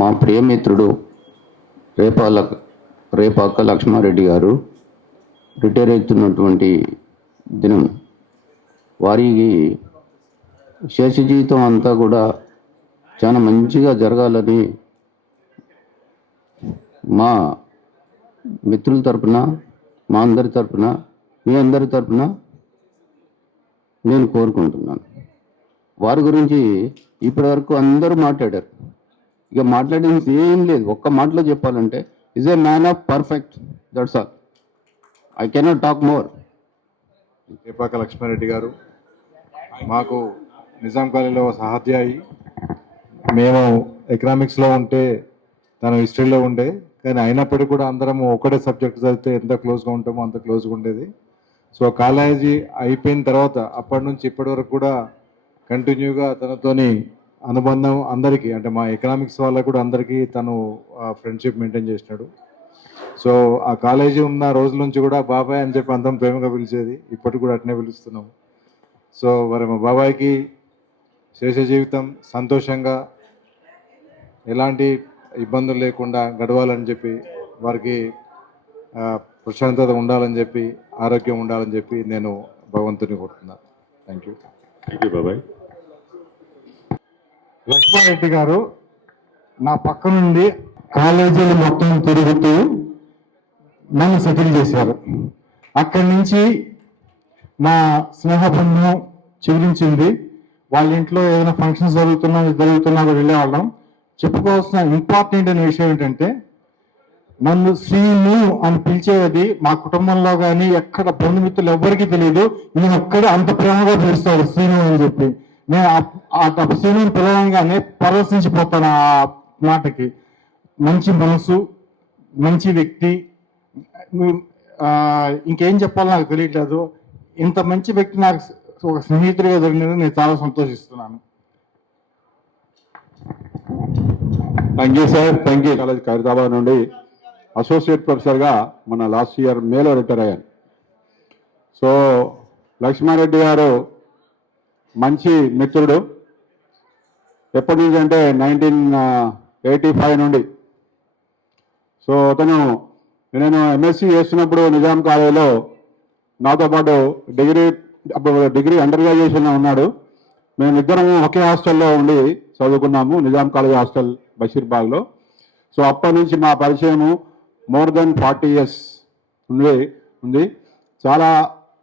మా ప్రియమిత్రుడు రేపాల రేపాక లక్ష్మారెడ్డి గారు రిటైర్ అవుతున్నటువంటి దినం. వారికి శేష జీవితం అంతా కూడా చాలా మంచిగా జరగాలని మా మిత్రుల తరపున, మా అందరి తరపున, మీ అందరి తరపున నేను కోరుకుంటున్నాను. వారి గురించి ఇప్పటివరకు అందరూ మాట్లాడారు. ఇక మాట్లాడింది ఏం లేదు. ఒక్క మాటలో చెప్పాలంటే is a man of perfect. That's all. I cannot talk more. Repaka Lakshmareddy గారు మాకు నిజాం కాలేజీలో సహాధ్యాయి. మేము ఎకనామిక్స్లో ఉంటే తను హిస్టరీలో ఉండే, కానీ అయినప్పటికీ కూడా అందరం ఒకటే సబ్జెక్ట్ చదివితే ఎంత క్లోజ్గా ఉంటామో అంత క్లోజ్గా ఉండేది. సో కాలేజీ అయిపోయిన తర్వాత అప్పటి నుంచి ఇప్పటి వరకు కూడా కంటిన్యూగా తనతోని అనుబంధం అందరికీ, అంటే మా ఎకనామిక్స్ వాళ్ళకు కూడా అందరికీ తను ఫ్రెండ్షిప్ మెయింటైన్ చేసినాడు. సో ఆ కాలేజీ ఉన్న రోజుల నుంచి కూడా బాబాయ్ అని చెప్పి అందరం ప్రేమగా పిలిచేది. ఇప్పటికి కూడా అట్నే పిలుస్తున్నాం. సో మరి మా బాబాయ్కి శేష జీవితం సంతోషంగా ఎలాంటి ఇబ్బందులు లేకుండా గడవాలని చెప్పి, వారికి ప్రశాంతత ఉండాలని చెప్పి, ఆరోగ్యం ఉండాలని చెప్పి నేను భగవంతుని కోరుతున్నాను. థ్యాంక్ యూ బాబాయ్. లక్ష్మారెడ్డి గారు నా పక్క నుండి కాలేజీలు మొత్తం తిరుగుతూ నన్ను సెటిల్ చేశారు. అక్కడి నుంచి నా స్నేహబంధం చిగురించింది. వాళ్ళ ఇంట్లో ఏదైనా ఫంక్షన్స్ జరుగుతున్నా వెళ్ళేవాళ్ళం. చెప్పుకోవాల్సిన ఇంపార్టెంట్ అనే విషయం ఏంటంటే, నన్ను శ్రీను అని పిలిచేది మా కుటుంబంలో కానీ ఎక్కడ బంధుమిత్రులు ఎవ్వరికీ తెలియదు. నేను ఒక్కడే అంత ప్రేమగా పిలుస్తాడు శ్రీను అని చెప్పి. నేను ఆ శ్రీను పిలవంగానే పరవశించిపోతాను ఆ మాటకి. మంచి మనసు, మంచి వ్యక్తి, ఇంకేం చెప్పాలో నాకు తెలియట్లేదు. ఇంత మంచి వ్యక్తి నాకు ఒక స్నేహితుడిగా దొరికినందుకు నేను చాలా సంతోషిస్తున్నాను. Thank you sir. Thank you. College Khairatabad నుండి అసోసియేట్ ప్రొఫెసర్గా మన లాస్ట్ ఇయర్ మేలో రిటైర్ అయ్యాను. సో లక్ష్మారెడ్డి గారు మంచి మిత్రుడు. ఎప్పటి నుంచి అంటే 1985 నుండి. సో అతను నేను ఎంఎస్సి చేస్తున్నప్పుడు నిజాం కాలేజీలో నాతో పాటు డిగ్రీ అండర్ గ్రాడ్యుయేషన్లో ఉన్నాడు. మేమిద్దరము ఒకే హాస్టల్లో ఉండి చదువుకున్నాము, నిజాం కాలేజ్ హాస్టల్ బషీర్బాగ్లో. సో అప్పటి నుంచి మా పరిచయము మోర్ దెన్ 40 years ఉంది. చాలా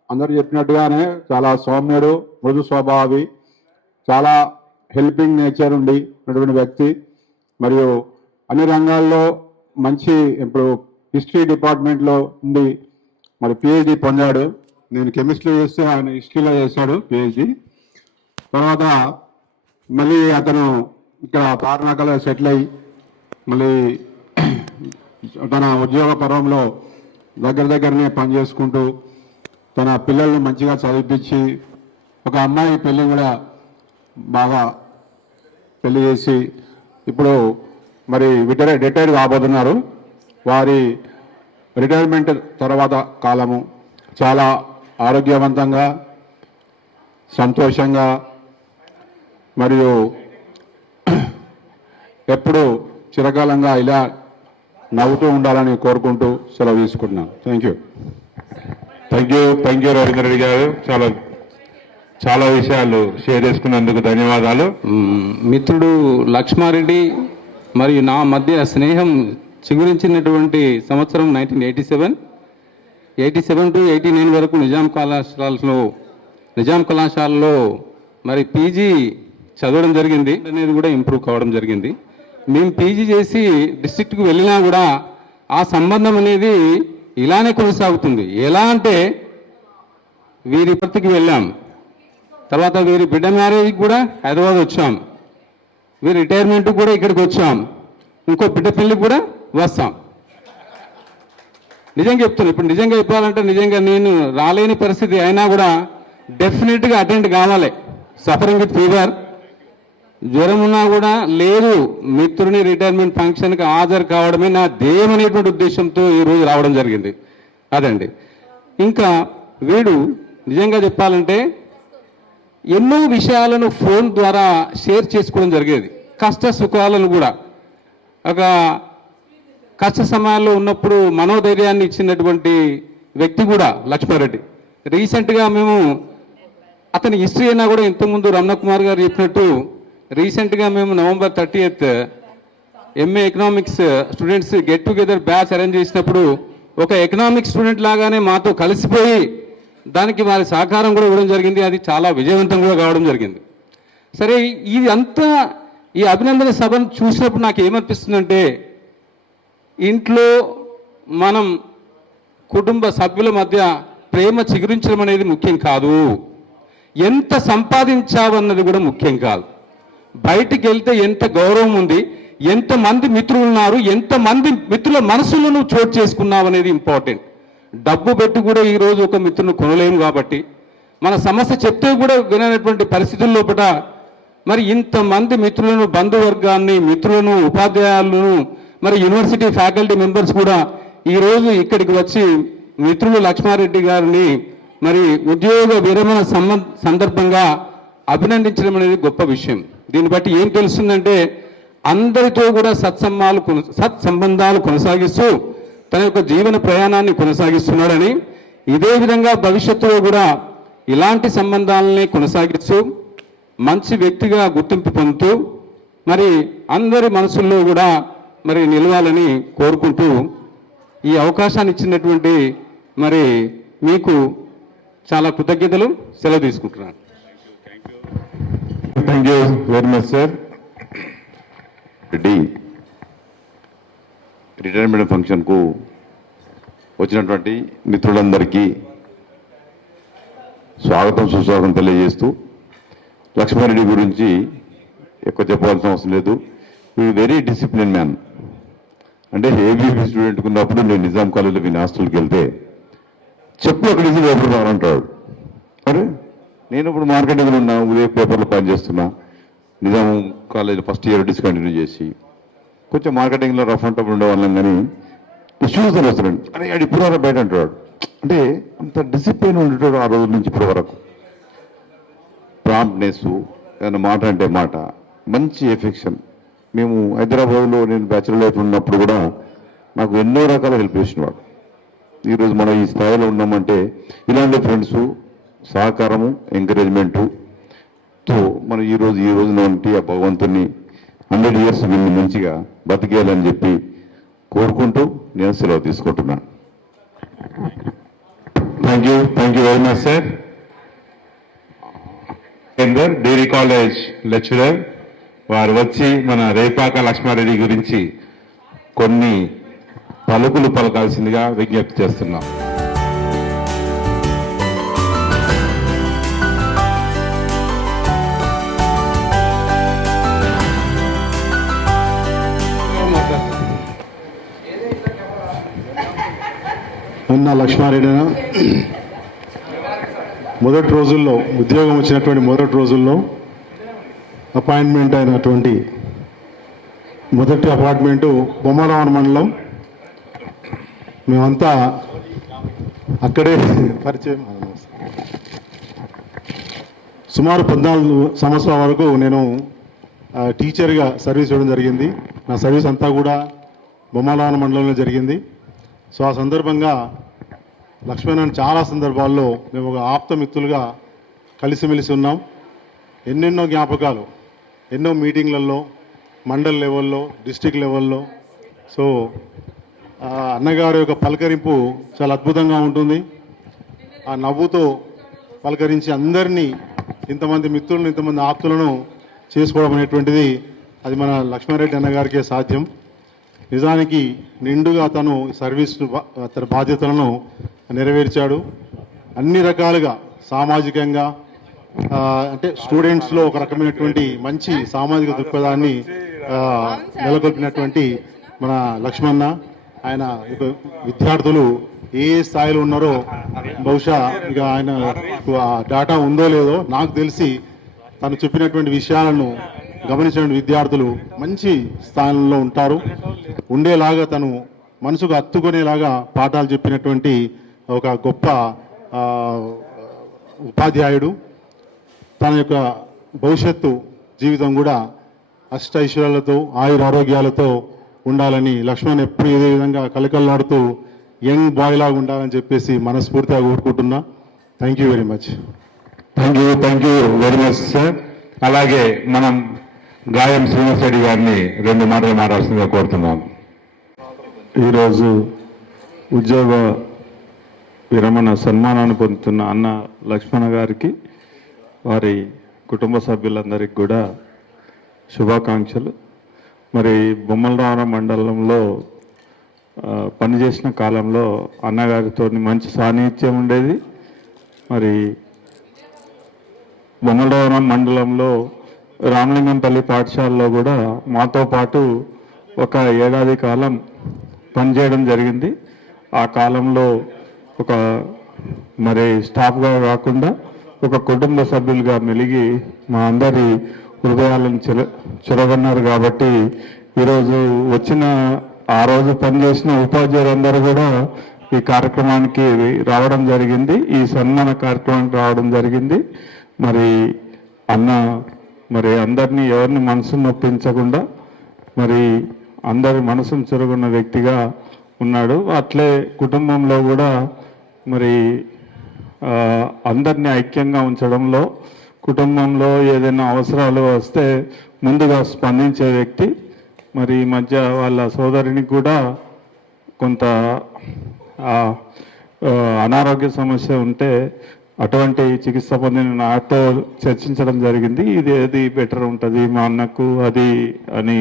అందరూ చెప్పినట్టుగానే చాలా సౌమ్యుడు, మృదు స్వభావి, చాలా హెల్పింగ్ నేచర్ ఉన్నటువంటి వ్యక్తి. మరియు అన్ని రంగాల్లో మంచి, ఇప్పుడు హిస్టరీ డిపార్ట్మెంట్లో ఉండి మరి పిహెచ్డి పొందాడు. నేను కెమిస్ట్రీ చేస్తే ఆయన హిస్టరీలో చేశాడు పిహెచ్డి. తర్వాత మళ్ళీ అతను ఇక్కడ తార్నాకలో సెటిల్ అయ్యి మళ్ళీ తన ఉద్యోగ పర్వంలో దగ్గరనే పనిచేసుకుంటూ తన పిల్లల్ని మంచిగా చదివించి ఒక అమ్మాయి పెళ్ళి కూడా బాగా పెళ్లి చేసి ఇప్పుడు మరి రిటైర్ కాబోతున్నారు. వారి రిటైర్మెంట్ తర్వాత కాలము చాలా ఆరోగ్యవంతంగా, సంతోషంగా మరియు ఎప్పుడు చిరకాలంగా ఇలా నవ్వుతూ ఉండాలని కోరుకుంటూ సెలవు తీసుకుంటున్నాను. Thank you. Thank you Ravindra Reddy గారు. చాలా విషయాలు షేర్ చేసుకున్నందుకు ధన్యవాదాలు. మిత్రుడు లక్ష్మారెడ్డి మరియు నా మధ్య స్నేహం చిగురించినటువంటి సంవత్సరం 1987. 87 to 89 వరకు నిజాం కళాశాలలో మరి పీజీ చదవడం జరిగింది. అనేది కూడా ఇంప్రూవ్ కావడం జరిగింది. మేము పీజీ చేసి డిస్ట్రిక్ట్కి వెళ్ళినా కూడా ఆ సంబంధం అనేది ఇలానే కొనసాగుతుంది. ఎలా అంటే వీరి పర్తికి వెళ్ళాం, తర్వాత వీరి బిడ్డ మ్యారేజ్కి కూడా హైదరాబాద్ వచ్చాం, వీరి రిటైర్మెంట్ కూడా ఇక్కడికి వచ్చాం, ఇంకో బిడ్డ పెళ్ళికి కూడా వస్తాం. నిజంగా చెప్తున్నాను. ఇప్పుడు నిజంగా చెప్పాలంటే నిజంగా నేను రాలేని పరిస్థితి అయినా కూడా డెఫినెట్గా అటెండ్ కావాలి. సఫరింగ్ విత్ ఫీవర్, జ్వరం ఉన్నా కూడా లేదు, మిత్రుని రిటైర్మెంట్ ఫంక్షన్కి హాజరు కావడమే నా ధ్యేయం అనేటువంటి ఉద్దేశంతో ఈరోజు రావడం జరిగింది. అదండి. ఇంకా వీడు నిజంగా చెప్పాలంటే ఎన్నో విషయాలను ఫోన్ ద్వారా షేర్ చేసుకోవడం జరిగేది, కష్ట సుఖాలను కూడా. ఒక కష్ట సమయాల్లో ఉన్నప్పుడు మనోధైర్యాన్ని ఇచ్చినటువంటి వ్యక్తి కూడా లక్ష్మారెడ్డి. రీసెంట్గా మేము అతని హిస్టరీ అయినా కూడా ఇంతకుముందు రమణ కుమార్ గారు చెప్పినట్టు రీసెంట్గా మేము November 30th MA economics students get together batch arrange చేసినప్పుడు ఒక ఎకనామిక్స్ స్టూడెంట్ లాగానే మాతో కలిసిపోయి దానికి వారి సహకారం కూడా ఇవ్వడం జరిగింది. అది చాలా విజయవంతం కూడా కావడం జరిగింది. సరే, ఇది అంతా ఈ అభినందన సభను చూసినప్పుడు నాకు ఏమనిపిస్తుందంటే, ఇంట్లో మనం కుటుంబ సభ్యుల మధ్య ప్రేమ చిగురించడం అనేది ముఖ్యం కాదు, ఎంత సంపాదించావన్నది కూడా ముఖ్యం కాదు. బయటికి వెళ్తే ఎంత గౌరవం ఉంది, ఎంతమంది మిత్రులు ఉన్నారు, ఎంతమంది మిత్రుల మనసులో నువ్వు చోటు చేసుకున్నావు అనేది ఇంపార్టెంట్. డబ్బు పెట్టి కూడా ఈరోజు ఒక మిత్రుని కొనలేము కాబట్టి, మన సమస్య చెప్తే కూడా వినటువంటి పరిస్థితుల లోపల మరి ఇంతమంది మిత్రులను, బంధువర్గాన్ని, మిత్రులను, ఉపాధ్యాయులను, మరి యూనివర్సిటీ ఫ్యాకల్టీ మెంబర్స్ కూడా ఈరోజు ఇక్కడికి వచ్చి మిత్రులు లక్ష్మారెడ్డి గారిని మరి ఉద్యోగ విరమణ సందర్భంగా అభినందించడం అనేది గొప్ప విషయం. దీన్ని బట్టి ఏం తెలుస్తుందంటే, అందరితో కూడా సత్సంబంధాలు కొనసాగిస్తూ తన యొక్క జీవన ప్రయాణాన్ని కొనసాగిస్తున్నాడని, ఇదే విధంగా భవిష్యత్తులో కూడా ఇలాంటి సంబంధాలనే కొనసాగిస్తూ మంచి వ్యక్తిగా గుర్తింపు పొందుతూ మరి అందరి మనసుల్లో కూడా మరి నిలవాలని కోరుకుంటూ ఈ అవకాశాన్ని ఇచ్చినటువంటి మరి మీకు చాలా కృతజ్ఞతలు. సెలవు తీసుకుంటున్నాను. Thank you very much sir. Reddy retirement ఫంక్షన్కు వచ్చినటువంటి మిత్రులందరికీ స్వాగతం సుస్వాగతం తెలియజేస్తూ, లక్ష్మారెడ్డి గురించి ఎక్కువ చెప్పాల్సిన అవసరం లేదు. ఈ వెరీ డిసిప్లిన్ మ్యాన్. అంటే ఏబీబీ స్టూడెంట్ ఉన్నప్పుడు నేను నిజాం కాలేజీలో మీ హాస్టల్కి వెళ్తే చెప్పు అక్కడ ఇసి పేపర్ రావాలంటాడు. అరే నేను ఇప్పుడు మార్కెటింగ్లో ఉన్నా, ఉదయం పేపర్లో పనిచేస్తున్నా, నిజాం కాలేజీలో ఫస్ట్ ఇయర్ డిస్కంటిన్యూ చేసి కొంచెం మార్కెటింగ్లో రఫ్ అండ్ టఫ్ ఉండేవాళ్ళం. కానీ ఇష్యూస్ వస్తున్నాడు, అరే అది ఇప్పుడు వరకు బయట అంటాడు. అంటే అంత డిసిప్లిన్ ఉండేటాడు ఆ రోజుల నుంచి ఇప్పటి వరకు. ప్రాంప్ట్నెస్, ఏదైనా మాట అంటే మాట, మంచి ఎఫెక్షన్. మేము హైదరాబాద్లో నేను బ్యాచులర్ లైఫ్ ఉన్నప్పుడు కూడా నాకు ఎన్నో రకాల హెల్ప్ చేసినవాడు. ఈరోజు మనం ఈ స్థాయిలో ఉన్నామంటే ఇలాంటి ఫ్రెండ్స్ సహకారము, ఎంకరేజ్మెంటుతో మనం ఈ రోజున వంటి ఆ భగవంతుని 100 years వీళ్ళని మంచిగా బతికేయాలని చెప్పి కోరుకుంటూ నేను సెలవు తీసుకుంటున్నాను. Thank you very much sir. Degree college lecturer వారు వచ్చి మన రేపాక లక్ష్మారెడ్డి గురించి కొన్ని పలుకులు పలకాల్సిందిగా విజ్ఞప్తి చేస్తున్నాం. అన్న లక్ష్మారెడ్డి మొదటి రోజుల్లో, ఉద్యోగం వచ్చినటువంటి మొదటి రోజుల్లో అపాయింట్మెంట్ అయినటువంటి మొదటి అపార్ట్మెంటు బొమ్మరావణ మండలం. మేమంతా అక్కడే పరిచయం. సుమారు 14 సంవత్సరాల వరకు నేను టీచర్గా సర్వీస్ ఇవ్వడం జరిగింది. నా సర్వీస్ అంతా కూడా బొమ్మరావణ మండలంలో జరిగింది. సో ఆ సందర్భంగా లక్ష్మణ్ చాలా సందర్భాల్లో మేము ఒక ఆప్తమిత్రులుగా కలిసిమెలిసి ఉన్నాం. ఎన్నెన్నో జ్ఞాపకాలు, ఎన్నో మీటింగ్లలో, మండల్ లెవెల్లో, డిస్టిక్ లెవెల్లో. సో అన్నగారి యొక్క పలకరింపు చాలా అద్భుతంగా ఉంటుంది. ఆ నవ్వుతో పలకరించి అందరినీ, ఇంతమంది మిత్రులను, ఇంతమంది ఆప్తులను చేసుకోవడం అనేటువంటిది అది మన లక్ష్మారెడ్డి అన్నగారికే సాధ్యం. నిజానికి నిండుగా తను సర్వీస్ తన బాధ్యతలను నెరవేర్చాడు. అన్ని రకాలుగా సామాజికంగా, అంటే స్టూడెంట్స్లో ఒక రకమైనటువంటి మంచి సామాజిక దృక్పథాన్ని నెలకొల్పినటువంటి మన లక్ష్మణ. ఆయన విద్యార్థులు ఏ స్థాయిలో ఉన్నారో బహుశా ఇక ఆయన డాటా ఉందో లేదో నాకు తెలిసి తను చెప్పినటువంటి విషయాలను గమనించిన విద్యార్థులు మంచి స్థానంలో ఉంటారు. ఉండేలాగా తను మనసుకు హత్తుకునేలాగా పాఠాలు చెప్పినటువంటి ఒక గొప్ప ఉపాధ్యాయుడు. తన యొక్క భవిష్యత్తు జీవితం కూడా అష్టైశ్వర్యాలతో, ఆయురారోగ్యాలతో ఉండాలని, లక్ష్మణ్ ఎప్పుడు ఇదే విధంగా కలకల్లాడుతూ యంగ్ బాయ్ లాగా ఉండాలని చెప్పేసి మనస్ఫూర్తిగా కోరుకుంటున్నా. Thank you very much. Thank you very much sir. అలాగే మనం గాయం శ్రీనివాస్ రెడ్డి గారిని 2 మాటలు మాట్లాడాల్సిందిగా కోరుతున్నాం. ఈరోజు ఉద్యోగ విరమణ సన్మానాన్ని పొందుతున్న అన్న లక్ష్మణ గారికి, వారి కుటుంబ సభ్యులందరికీ కూడా శుభాకాంక్షలు. మరి బొమ్మలరావరం మండలంలో పనిచేసిన కాలంలో అన్నగారితో మంచి సాన్నిహిత్యం ఉండేది. మరి బొమ్మలరావరం మండలంలో రామలింగంపల్లి పాఠశాలలో కూడా మాతో పాటు ఒక ఏడాది కాలం పనిచేయడం జరిగింది. ఆ కాలంలో ఒక మరి స్టాఫ్గా కాకుండా ఒక కుటుంబ సభ్యులుగా మెలిగి మా అందరి హృదయాలను చొరగొన్నారు. కాబట్టి ఈరోజు ఆ రోజు పనిచేసిన ఉపాధ్యాయులందరూ కూడా ఈ కార్యక్రమానికి రావడం జరిగింది, ఈ సన్మాన కార్యక్రమానికి రావడం జరిగింది. మరి అన్న అందరినీ ఎవరిని మనసును నొప్పించకుండా మరి అందరి మనసును చొరగొన్న వ్యక్తిగా ఉన్నాడు. అట్లే కుటుంబంలో కూడా మరి అందరినీ ఐక్యంగా ఉంచడంలో, కుటుంబంలో ఏదైనా అవసరాలు వస్తే ముందుగా స్పందించే వ్యక్తి. మరి ఈ మధ్య వాళ్ళ సోదరునికి కూడా కొంత అనారోగ్య సమస్య ఉంటే అటువంటి చికిత్స పొందిన నాతో చర్చించడం జరిగింది. ఇది ఏది బెటర్ ఉంటుంది మా అన్నకు అది అని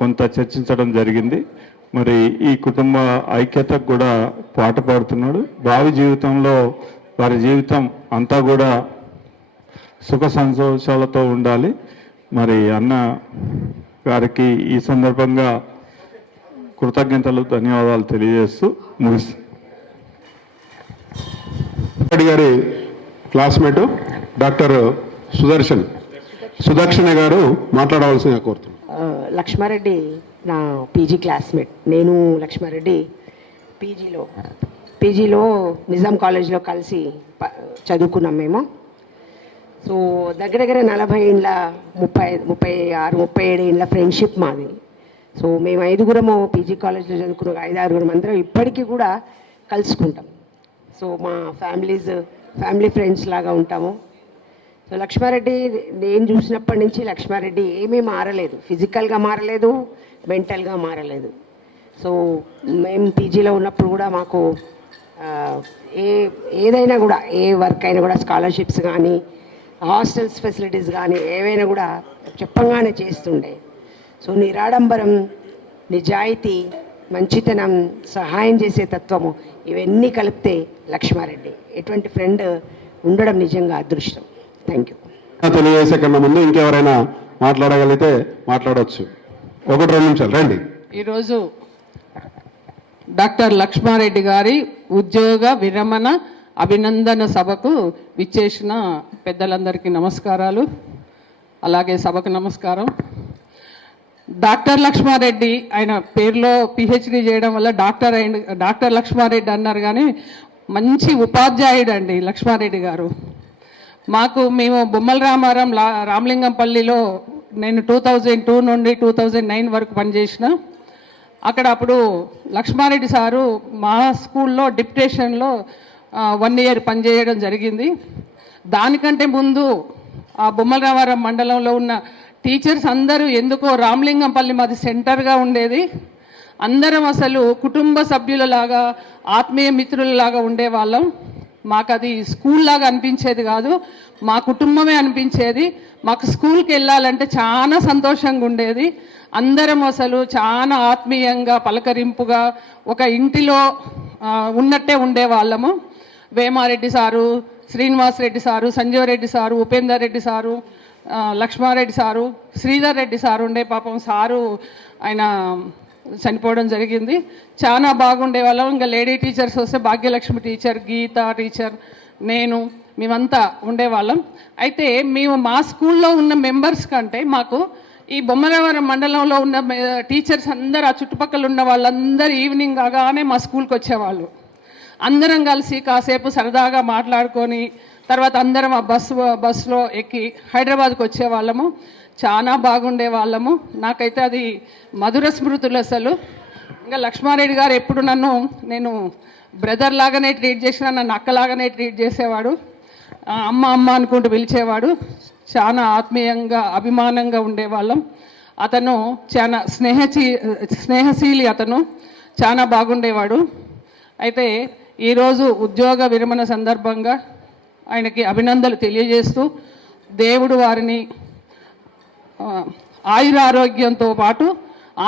కొంత చర్చించడం జరిగింది. మరి ఈ కుటుంబ ఐక్యతకు కూడా పాట పాడుతున్నాడు. భావి జీవితంలో వారి జీవితం అంతా కూడా సుఖ సంతోషాలతో ఉండాలి. మరి అన్న గారికి ఈ సందర్భంగా కృతజ్ఞతలు, ధన్యవాదాలు తెలియజేస్తూ ముగిస్తాను. గారి క్లాస్మేటు డాక్టర్ సుదర్శన గారు మాట్లాడవలసిందిగా కోరుతున్నాను. లక్ష్మారెడ్డి నా పీజీ క్లాస్మేట్. నేను లక్ష్మారెడ్డి పీజీలో నిజాం కాలేజ్లో కలిసి చదువుకున్నాం మేము. సో దగ్గర 40 ఏళ్ళ 37 ఏళ్ళ ఫ్రెండ్షిప్ మాది. సో మేము 5గురము పీజీ కాలేజ్లో చదువుకున్న 5-6 అందరం ఇప్పటికీ కూడా కలుసుకుంటాం. సో మా ఫ్యామిలీ ఫ్రెండ్స్ లాగా ఉంటాము. సో లక్ష్మారెడ్డి నేను చూసినప్పటి నుంచి లక్ష్మారెడ్డి ఏమీ మారలేదు, ఫిజికల్గా మారలేదు, మెంటల్గా మారలేదు. సో మేము పీజీలో ఉన్నప్పుడు కూడా మాకు ఏదైనా కూడా ఏ వర్క్ అయినా కూడా స్కాలర్షిప్స్ కానీ హాస్టల్స్ ఫెసిలిటీస్ కానీ ఏవైనా కూడా చెప్పంగానే చేస్తుండే. సో నిరాడంబరం, నిజాయితీ, మంచితనం, సహాయం చేసే తత్వము ఇవన్నీ కలిపితే లక్ష్మారెడ్డి. ఎటువంటి ఫ్రెండ్ ఉండడం నిజంగా అదృష్టం. Thank you. తెలియజేసే కన్నా ముందు ఇంకెవరైనా మాట్లాడగలిగితే మాట్లాడవచ్చు. 1-2 నిమిషాలు రండి. ఈరోజు డాక్టర్ లక్ష్మారెడ్డి గారి ఉద్యోగ విరమణ అభినందన సభకు విచ్చేసిన పెద్దలందరికీ నమస్కారాలు, అలాగే సభకు నమస్కారం. డాక్టర్ లక్ష్మారెడ్డి ఆయన పేరులో పిహెచ్డి చేయడం వల్ల డాక్టర్ లక్ష్మారెడ్డి అన్నారు, కానీ మంచి ఉపాధ్యాయుడు అండి లక్ష్మారెడ్డి గారు. మేము బొమ్మల రామారం రామలింగంపల్లిలో నేను 2002 నుండి 2009 వరకు పనిచేసిన. అప్పుడు లక్ష్మారెడ్డి సారు మా స్కూల్లో డిప్యుటేషన్లో 1 ఇయర్ పనిచేయడం జరిగింది. దానికంటే ముందు ఆ బొమ్మల రామారం మండలంలో ఉన్న టీచర్స్ అందరూ ఎందుకో రామలింగంపల్లి మాది సెంటర్గా ఉండేది, అందరం అసలు కుటుంబ సభ్యులలాగా ఆత్మీయ మిత్రులలాగా ఉండేవాళ్ళం. మాకు అది స్కూల్ లాగా అనిపించేది కాదు, మా కుటుంబమే అనిపించేది. మాకు స్కూల్కి వెళ్ళాలంటే చాలా సంతోషంగా ఉండేది. అందరం అసలు చాలా ఆత్మీయంగా పలకరింపుగా ఒక ఇంటిలో ఉన్నట్టే ఉండేవాళ్ళము. Vemareddy sir, Srinivas Reddy sir, Sanjeevareddy sir, Upender Reddy sir, Lakshmareddy sir, Sridhar Reddy sir ఉండే. పాపం సారు ఆయన చనిపోవడం జరిగింది. చాలా బాగుండే వాళ్ళం. ఇంకా లేడీ టీచర్స్ వస్తే భాగ్యలక్ష్మి టీచర్, గీత టీచర్, మేమంతా ఉండేవాళ్ళం. అయితే మా స్కూల్లో ఉన్న మెంబర్స్ కంటే మాకు ఈ బొమ్మలవరం మండలంలో ఉన్న టీచర్స్ అందరూ, ఆ చుట్టుపక్కల ఉన్న వాళ్ళందరూ ఈవినింగ్ కాగానే మా స్కూల్కి వచ్చేవాళ్ళు. అందరం కలిసి కాసేపు సరదాగా మాట్లాడుకొని తర్వాత అందరం ఆ బస్సులో ఎక్కి హైదరాబాద్కి వచ్చేవాళ్ళము. చాలా బాగుండే వాళ్ళము. నాకైతే అది మధుర స్మృతులు అసలు. ఇంకా లక్ష్మారెడ్డి గారు ఎప్పుడు నేను బ్రదర్ లాగానే ట్రీట్ చేసిన, నన్ను అక్కలాగానే ట్రీట్ చేసేవాడు. అమ్మ అమ్మ అనుకుంటూ పిలిచేవాడు. చాలా ఆత్మీయంగా అభిమానంగా ఉండేవాళ్ళం. అతను చాలా స్నేహశీలి, అతను చాలా బాగుండేవాడు. అయితే ఈరోజు ఉద్యోగ విరమణ సందర్భంగా ఆయనకి అభినందనలు తెలియజేస్తూ దేవుడు వారిని ఆయురారోగ్యంతో పాటు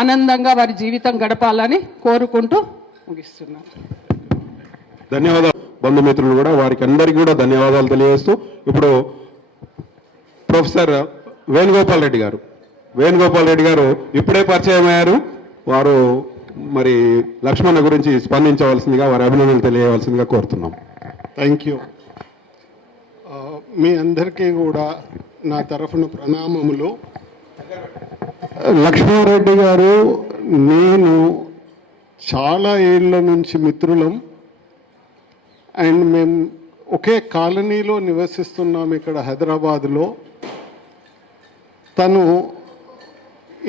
ఆనందంగా వారి జీవితం గడపాలని కోరుకుంటూ ముగిస్తున్నాను. ధన్యవాదాలు. బంధుమిత్రులు కూడా వారికి అందరికీ కూడా ధన్యవాదాలు తెలియజేస్తూ ఇప్పుడు ప్రొఫెసర్ వేణుగోపాల్ రెడ్డి గారు ఇప్పుడే పరిచయం అయ్యారు. వారు మరి లక్ష్మణ గురించి స్పందించవలసిందిగా, వారి అభినందనలు తెలియవలసిందిగా కోరుతున్నాం. Thank you. మీ అందరికీ కూడా నా తరఫున ప్రణామములు. లక్ష్మారెడ్డి గారు, నేను చాలా ఏళ్ళ నుంచి మిత్రులం. అండ్ మేము ఒకే కాలనీలో నివసిస్తున్నాం ఇక్కడ హైదరాబాద్లో. తను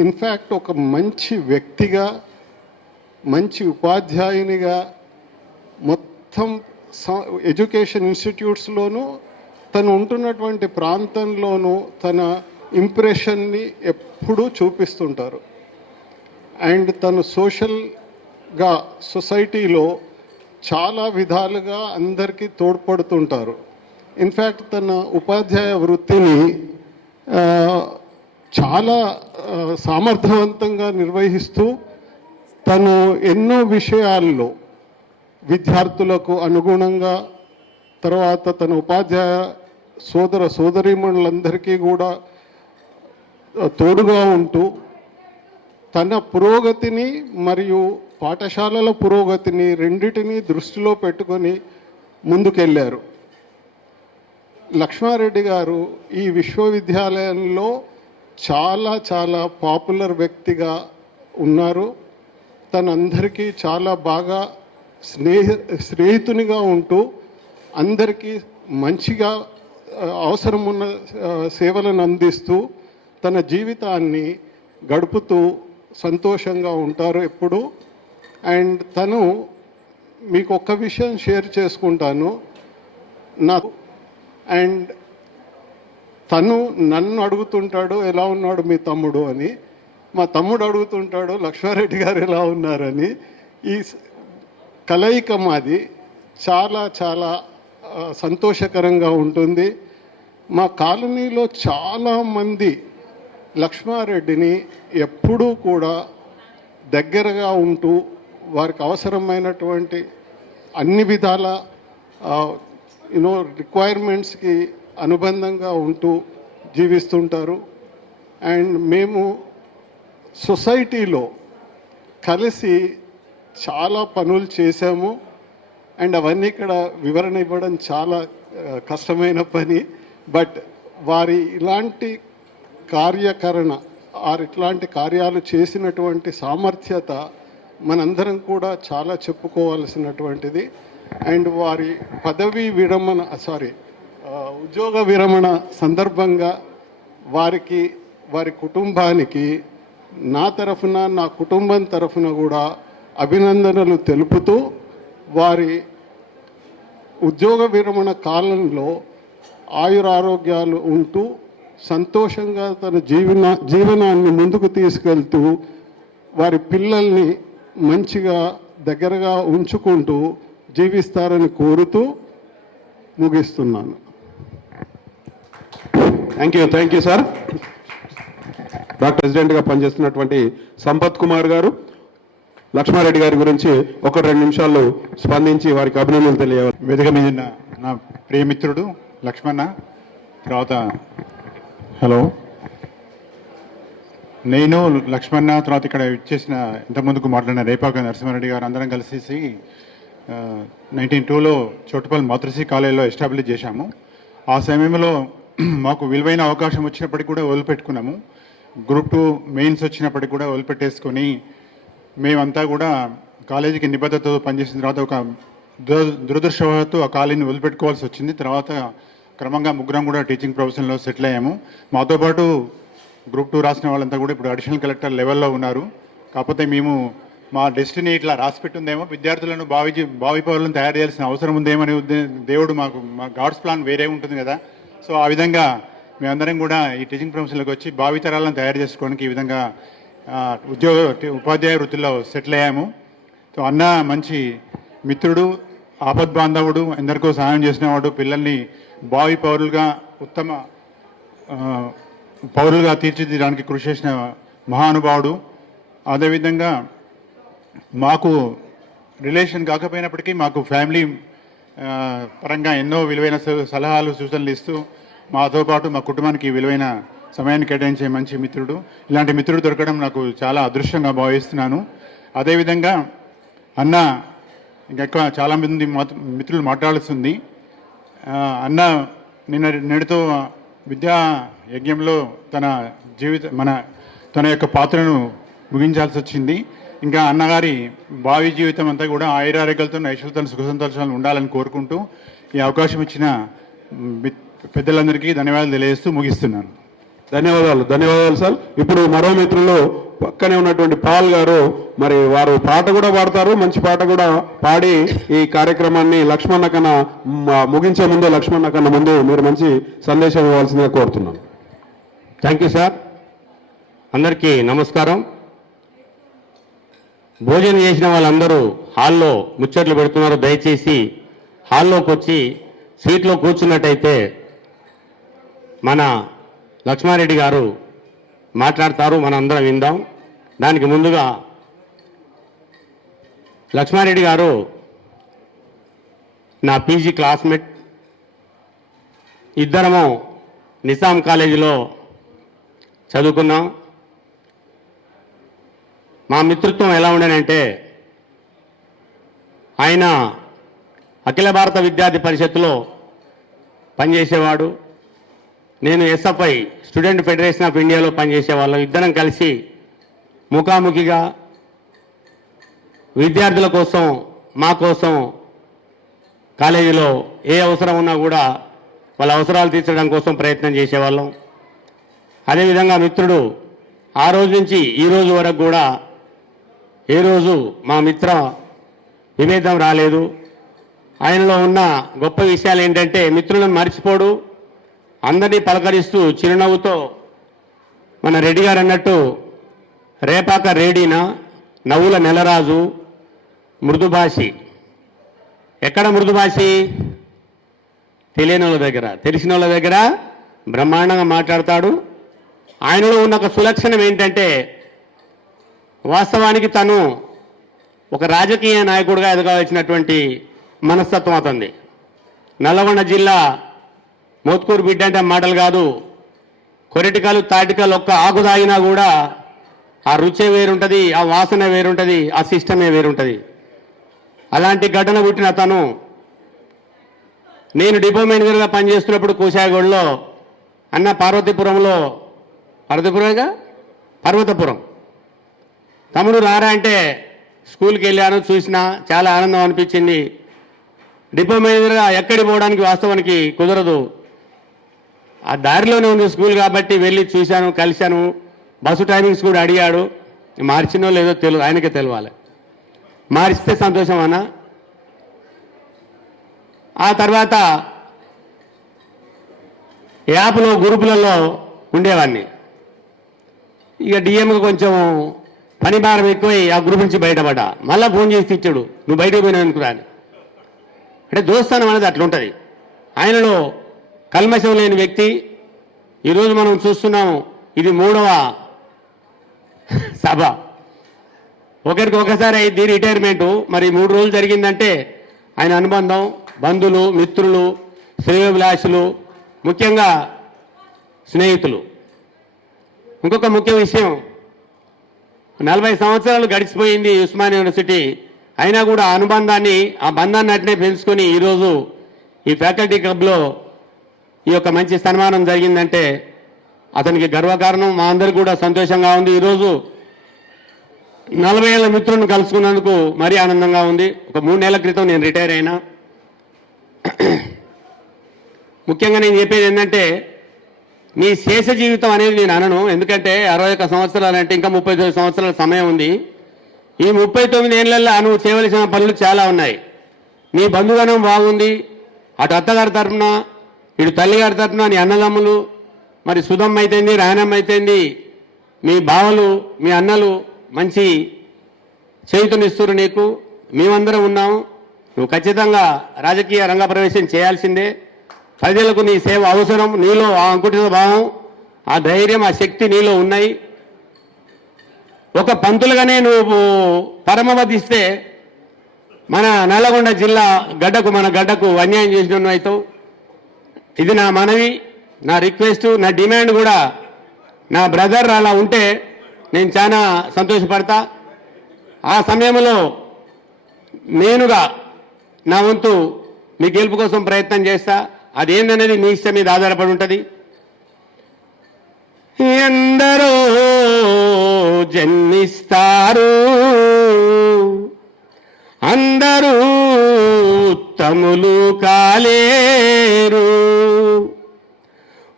ఇన్ఫ్యాక్ట్ ఒక మంచి వ్యక్తిగా, మంచి ఉపాధ్యాయునిగా, మొత్తం ఎడ్యుకేషన్ ఇన్స్టిట్యూట్స్లోనూ తను ఉంటున్నటువంటి ప్రాంతంలోనూ తన ఇంప్రెషన్ని ఎప్పుడూ చూపిస్తుంటారు. అండ్ తను సోషల్గా సొసైటీలో చాలా విధాలుగా అందరికీ తోడ్పడుతుంటారు. ఇన్ఫ్యాక్ట్ తన ఉపాధ్యాయ వృత్తిని చాలా సమర్థవంతంగా నిర్వహిస్తూ తను ఎన్నో విషయాల్లో విద్యార్థులకు అనుగుణంగా, తర్వాత తన ఉపాధ్యాయ సోదరీమణులందరికీ కూడా తోడుగా ఉంటూ తన పురోగతిని మరియు పాఠశాలల పురోగతిని రెండిటిని దృష్టిలో పెట్టుకొని ముందుకెళ్ళారు. లక్ష్మారెడ్డి గారు ఈ విశ్వవిద్యాలయంలో చాలా చాలా పాపులర్ వ్యక్తిగా ఉన్నారు. తనందరికీ చాలా బాగా స్నేహితునిగా ఉంటూ అందరికీ మంచిగా అవసరం ఉన్న సేవలను అందిస్తూ తన జీవితాన్ని గడుపుతూ సంతోషంగా ఉంటారు ఎప్పుడు. అండ్ తను మీకు ఒక్క విషయం షేర్ చేసుకుంటాను. అండ్ తను నన్ను అడుగుతుంటాడు, ఎలా ఉన్నాడు మీ తమ్ముడు అని. మా తమ్ముడు అడుగుతుంటాడు, లక్ష్మారెడ్డి గారు ఎలా ఉన్నారని. ఈ కలయిక మాది చాలా చాలా సంతోషకరంగా ఉంటుంది. మా కాలనీలో చాలామంది లక్ష్మారెడ్డిని ఎప్పుడూ కూడా దగ్గరగా ఉంటూ వారికి అవసరమైనటువంటి అన్ని విధాల రిక్వైర్మెంట్స్కి అనుబంధంగా ఉంటూ జీవిస్తుంటారు. అండ్ మేము సొసైటీలో కలిసి చాలా పనులు చేశాము. అండ్ అవన్నీ ఇక్కడ వివరణ ఇవ్వడం చాలా కష్టమైన పని. బట్ వారి ఇలాంటి కార్యకరణ ఇట్లాంటి కార్యాలు చేసినటువంటి సామర్థ్యత మనందరం కూడా చాలా చెప్పుకోవాల్సినటువంటిది. అండ్ వారి ఉద్యోగ విరమణ సందర్భంగా వారి కుటుంబానికి నా తరఫున, నా కుటుంబం తరఫున కూడా అభినందనలు తెలుపుతూ, వారి ఉద్యోగ విరమణ కాలంలో ఆయురారోగ్యాలు ఉంటూ సంతోషంగా తన జీవనాన్ని ముందుకు తీసుకెళ్తూ వారి పిల్లల్ని మంచిగా దగ్గరగా ఉంచుకుంటూ జీవిస్తారని కోరుతూ ముగిస్తున్నాను. Thank you sir. డాక్టర్ ప్రెసిడెంట్గా పనిచేస్తున్నటువంటి సంపత్ కుమార్ గారు లక్ష్మారెడ్డి గారి గురించి 1-2 నిమిషాలు స్పందించి వారికి అభినందనలు తెలియవాలి. వేదిక మీద నా ప్రియమిత్రుడు లక్ష్మణ, తర్వాత హలో, నేను లక్ష్మణ, తర్వాత ఇక్కడ ఇచ్చేసిన ఇంతకుముందుకు మాట్లాడిన రేపాక నరసింహారెడ్డి గారు అందరం కలిసి 1992లో చోటుపల్లి మాతృశ్రీ కాలేజీలో ఎస్టాబ్లిష్ చేశాము. ఆ సమయంలో మాకు విలువైన అవకాశం వచ్చినప్పటికీ కూడా వదిలిపెట్టుకున్నాము. గ్రూప్ 2 మెయిన్స్ వచ్చినప్పటికి కూడా వదిలిపెట్టేసుకొని మేమంతా కూడా కాలేజీకి నిబద్ధతతో పనిచేసిన తర్వాత ఒక దురదృష్టవశాత్తు ఆ కాలేజీని వదిలిపెట్టుకోవాల్సి వచ్చింది. తర్వాత క్రమంగా ముగ్గురం కూడా టీచింగ్ ప్రొఫెషన్లో సెటిల్ అయ్యాము. మాతో పాటు గ్రూప్ 2 రాసిన వాళ్ళంతా కూడా ఇప్పుడు అడిషనల్ కలెక్టర్ లెవెల్లో ఉన్నారు. కాకపోతే మేము మా డెస్టినీ ఇట్లా రాసిపెట్టుందేమో, విద్యార్థులను భావి పౌరులను తయారు చేయాల్సిన అవసరం ఉందేమని దేవుడు మా గాడ్స్ ప్లాన్ వేరే ఉంటుంది కదా. సో ఆ విధంగా మేమందరం కూడా ఈ టీచింగ్ ప్రొఫెషన్లోకి వచ్చి భావితరాలను తయారు చేసుకోవడానికి ఈ విధంగా ఉపాధ్యాయ వృత్తిలో సెటిల్ అయ్యాము. సో అన్న మంచి మిత్రుడు, ఆపద్బాంధవుడు, ఎందరికో సహాయం చేసినవాడు, పిల్లల్ని భావి పౌరులుగా ఉత్తమ పౌరులుగా తీర్చిదిద్దడానికి కృషి చేసిన మహానుభావుడు. అదేవిధంగా మాకు రిలేషన్ కాకపోయినప్పటికీ మాకు ఫ్యామిలీ పరంగా ఎన్నో విలువైన సలహాలు సూచనలు ఇస్తూ మాతో పాటు మా కుటుంబానికి విలువైన సమయాన్ని కేటాయించే మంచి మిత్రుడు. ఇలాంటి మిత్రుడు దొరకడం నాకు చాలా అదృష్టంగా భావిస్తున్నాను. అదేవిధంగా అన్న ఇంకెక్కువ చాలామంది మిత్రులు మాట్లాడుతుంది. అన్న నేడుతో విద్యా యజ్ఞంలో తన యొక్క పాత్రను ముగించాల్సి వచ్చింది. ఇంకా అన్నగారి భావి జీవితం అంతా కూడా ఆయురారోగ్యాలతో ఐశ్వర్యాలతో సుఖ సంతోషాలు ఉండాలని కోరుకుంటూ ఈ అవకాశం ఇచ్చిన పెద్దలందరికీ ధన్యవాదాలు తెలియజేస్తూ ముగిస్తున్నాను. ధన్యవాదాలు సార్. ఇప్పుడు మరో మిత్రులు పక్కనే ఉన్నటువంటి పాల్ గారు, మరి వారు పాట కూడా పాడతారు, మంచి పాట కూడా పాడి ఈ కార్యక్రమాన్ని లక్ష్మణ కన్నా ముగించే ముందు లక్ష్మణ కన్నా ముందు మీరు మంచి సందేశం ఇవ్వాల్సిందిగా కోరుతున్నాను. Thank you sir. అందరికీ నమస్కారం. భోజనం చేసిన వాళ్ళందరూ హాల్లో ముచ్చట్లు పెడుతున్నారు. దయచేసి హాల్లోకి వచ్చి సీట్లో కూర్చున్నట్టయితే మన లక్ష్మారెడ్డి గారు మాట్లాడతారు, మనం అందరం విందాం. దానికి ముందుగా లక్ష్మారెడ్డి గారు నా పీజీ క్లాస్మేట్, ఇద్దరము నిజాం కాలేజీలో చదువుకున్నాం. మా మిత్రత్వం ఎలా ఉండేనంటే, ఆయన అఖిల భారత విద్యార్థి పరిషత్తులో పనిచేసేవాడు, నేను ఎస్ఎఫ్ఐ స్టూడెంట్ ఫెడరేషన్ ఆఫ్ ఇండియాలో పనిచేసేవాళ్ళం. ఇద్దరం కలిసి ముఖాముఖిగా విద్యార్థుల కోసం, మా కోసం కాలేజీలో ఏ అవసరం ఉన్నా కూడా వాళ్ళ అవసరాలు తీర్చడం కోసం ప్రయత్నం చేసేవాళ్ళం. అదేవిధంగా మిత్రుడు ఆ రోజు నుంచి ఈ రోజు వరకు కూడా ఏ రోజు మా మిత్ర విభేదం రాలేదు. ఆయనలో ఉన్న గొప్ప విషయాలు ఏంటంటే, మిత్రులను మర్చిపోడు, అందరినీ పలకరిస్తూ చిరునవ్వుతో మన రెడ్డి గారు అన్నట్టు రేపాక రేడినా, నవ్వుల నెలరాజు, మృదుభాషి. ఎక్కడ మృదుభాషి? తెలియని వాళ్ళ దగ్గర, తెలిసిన వాళ్ళ దగ్గర బ్రహ్మాండంగా మాట్లాడతాడు. ఆయనలో ఉన్న ఒక సులక్షణం ఏంటంటే, వాస్తవానికి తను ఒక రాజకీయ నాయకుడిగా ఎదగవలసినటువంటి మనస్తత్వం అతనిది. నల్లగొండ జిల్లా మోత్కూరు బిడ్డ అంటే మాటలు కాదు, కొరటికాలు తాటికాలు ఒక్క ఆకు తాగినా కూడా ఆ రుచే వేరుంటుంది, ఆ వాసన వేరుంటుంది, ఆ సిస్టమే వేరుంటుంది. అలాంటి ఘటన పుట్టిన తను, నేను డిపో మేనేజర్గా పనిచేస్తున్నప్పుడు కూశాయగూడలో అన్న పర్వతపురం తమ్ముడు రారా అంటే స్కూల్కి వెళ్ళాను, చూసినా చాలా ఆనందం అనిపించింది. డిపో మేనేజర్గా ఎక్కడికి పోవడానికి వాస్తవానికి కుదరదు, ఆ దారిలోనే ఉంది స్కూల్ కాబట్టి వెళ్ళి చూశాను, కలిశాను. బస్సు టైమింగ్స్ కూడా అడిగాడు. మార్చినో లేదో తెలియదు, ఆయనకే తెలియాలి. మారిస్తే సంతోషం అన్న. ఆ తర్వాత యాప్లో గ్రూపులలో ఉండేవాడిని. ఇక డిఎంకి కొంచెం పని భారం ఎక్కువై ఆ గ్రూప్ నుంచి బయటపడ్డా. మళ్ళీ ఫోన్ చేసి ఇచ్చాడు, నువ్వు బయటకు పోయినావు అనుకురా అని. అంటే దోస్తానం అనేది అట్లుంటుంది. ఆయనలో కల్మషం లేని వ్యక్తి. ఈరోజు మనం చూస్తున్నాం, ఇది 3వ సభ. ఒకరికి ఒకసారి అయింది రిటైర్మెంటు. మరి 3 రోజులు జరిగిందంటే ఆయన అనుబంధం, బంధువులు, మిత్రులు, శ్రేయోభిలాషులు, ముఖ్యంగా స్నేహితులు. ఇంకొక ముఖ్య విషయం, 40 సంవత్సరాలు గడిచిపోయింది ఉస్మానియా యూనివర్సిటీ, అయినా కూడా ఆ బంధాన్ని అట్నే పెంచుకొని ఈరోజు ఈ ఫ్యాకల్టీ క్లబ్లో ఈ యొక్క మంచి సన్మానం జరిగిందంటే అతనికి గర్వకారణం. మా అందరికి కూడా సంతోషంగా ఉంది. ఈరోజు 40 ఏళ్ళ మిత్రులను కలుసుకున్నందుకు మరీ ఆనందంగా ఉంది. ఒక 3 నెలల క్రితం నేను రిటైర్ అయినా. ముఖ్యంగా నేను చెప్పేది ఏంటంటే, మీ శేష జీవితం అనేది నేను అనను, ఎందుకంటే 61 సంవత్సరాలు అంటే ఇంకా 39 సంవత్సరాల సమయం ఉంది. ఈ 39 ఏళ్లలో నువ్వు చేయవలసిన పనులు చాలా ఉన్నాయి. నీ బంధుగణం బాగుంది, అటు అత్తగారి తరఫున ఇటు తల్లిగారి తరఫున నీ అన్నదమ్ములు, మరి సుధమ్మ అయితేంది, రాయనమ్మ అయితేంది, మీ బావలు మీ అన్నలు మంచి చేయుతనిస్తున్నారు నీకు. మేమందరం ఉన్నాము. నువ్వు ఖచ్చితంగా రాజకీయ రంగ ప్రవేశం చేయాల్సిందే. ప్రజలకు నీ సేవ అవసరం. నీలో ఆ అంకుటిత భావం, ఆ ధైర్యం, ఆ శక్తి నీలో ఉన్నాయి. ఒక పంతులుగానే నువ్వు పరమవధిస్తే మన నల్లగొండ జిల్లా గడ్డకు, మన గడ్డకు అన్యాయం చేసిన అవుతావు. ఇది నా మనవి, నా రిక్వెస్ట్, నా డిమాండ్ కూడా. నా బ్రదర్ అలా ఉంటే నేను చాలా సంతోషపడతా. ఆ సమయంలో నేనుగా నా వంతు మీ గెలుపు కోసం ప్రయత్నం చేస్తా. అదేందనేది మీ ఇష్టం మీద ఆధారపడి ఉంటుంది. ఎందరో జన్మిస్తారు, అందరూ ఉత్తములు కాలేరు.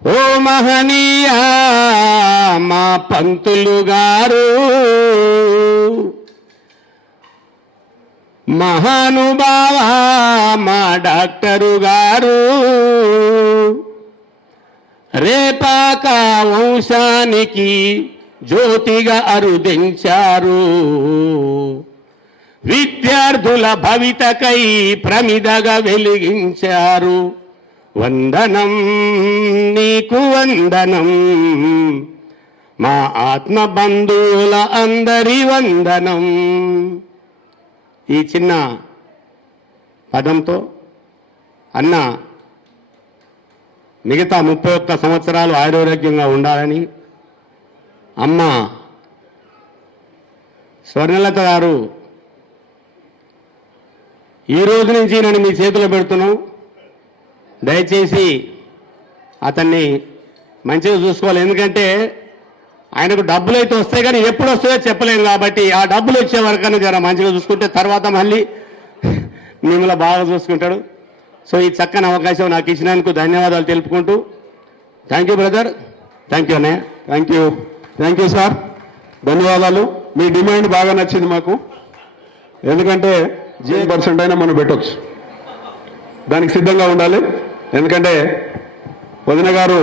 ఓ మహనీయ మా పంతులు గారు, మహానుభావ మా డాక్టరు గారు, రేపాక వంశానికి జ్యోతిగా అరుదించారు. విద్యార్థుల భవితకై ప్రమిదగా వెలిగించారు. వందనం నీకు వందనం, మా ఆత్మ బంధువుల అందరి వందనం. ఈ చిన్న పదంతో అన్న మిగతా 31 సంవత్సరాలు ఆరోగ్యంగా ఉండాలని, అమ్మ స్వర్ణలత గారు ఈ రోజు నుంచి నేను మీ చేతిలో పెడుతున్నాం. దయచేసి అతన్ని మంచిగా చూసుకోవాలి. ఎందుకంటే ఆయనకు డబ్బులు అయితే వస్తాయి, కానీ ఎప్పుడు వస్తాయో చెప్పలేము. కాబట్టి ఆ డబ్బులు వచ్చే వరకన్నా జర మంచిగా చూసుకుంటే తర్వాత మళ్ళీ మిమ్మల్ని బాగా చూసుకుంటాడు. సో ఈ చక్కని అవకాశం నాకు ఇచ్చినందుకు ధన్యవాదాలు తెలుపుకుంటూ, thank you brother, thank you అన్నయ్య. థ్యాంక్ యూ సార్, ధన్యవాదాలు. మీ డిమాండ్ బాగా నచ్చింది మాకు. ఎందుకంటే 0% అయినా మనం పెట్టవచ్చు, దానికి సిద్ధంగా ఉండాలి. ఎందుకంటే వదిన గారు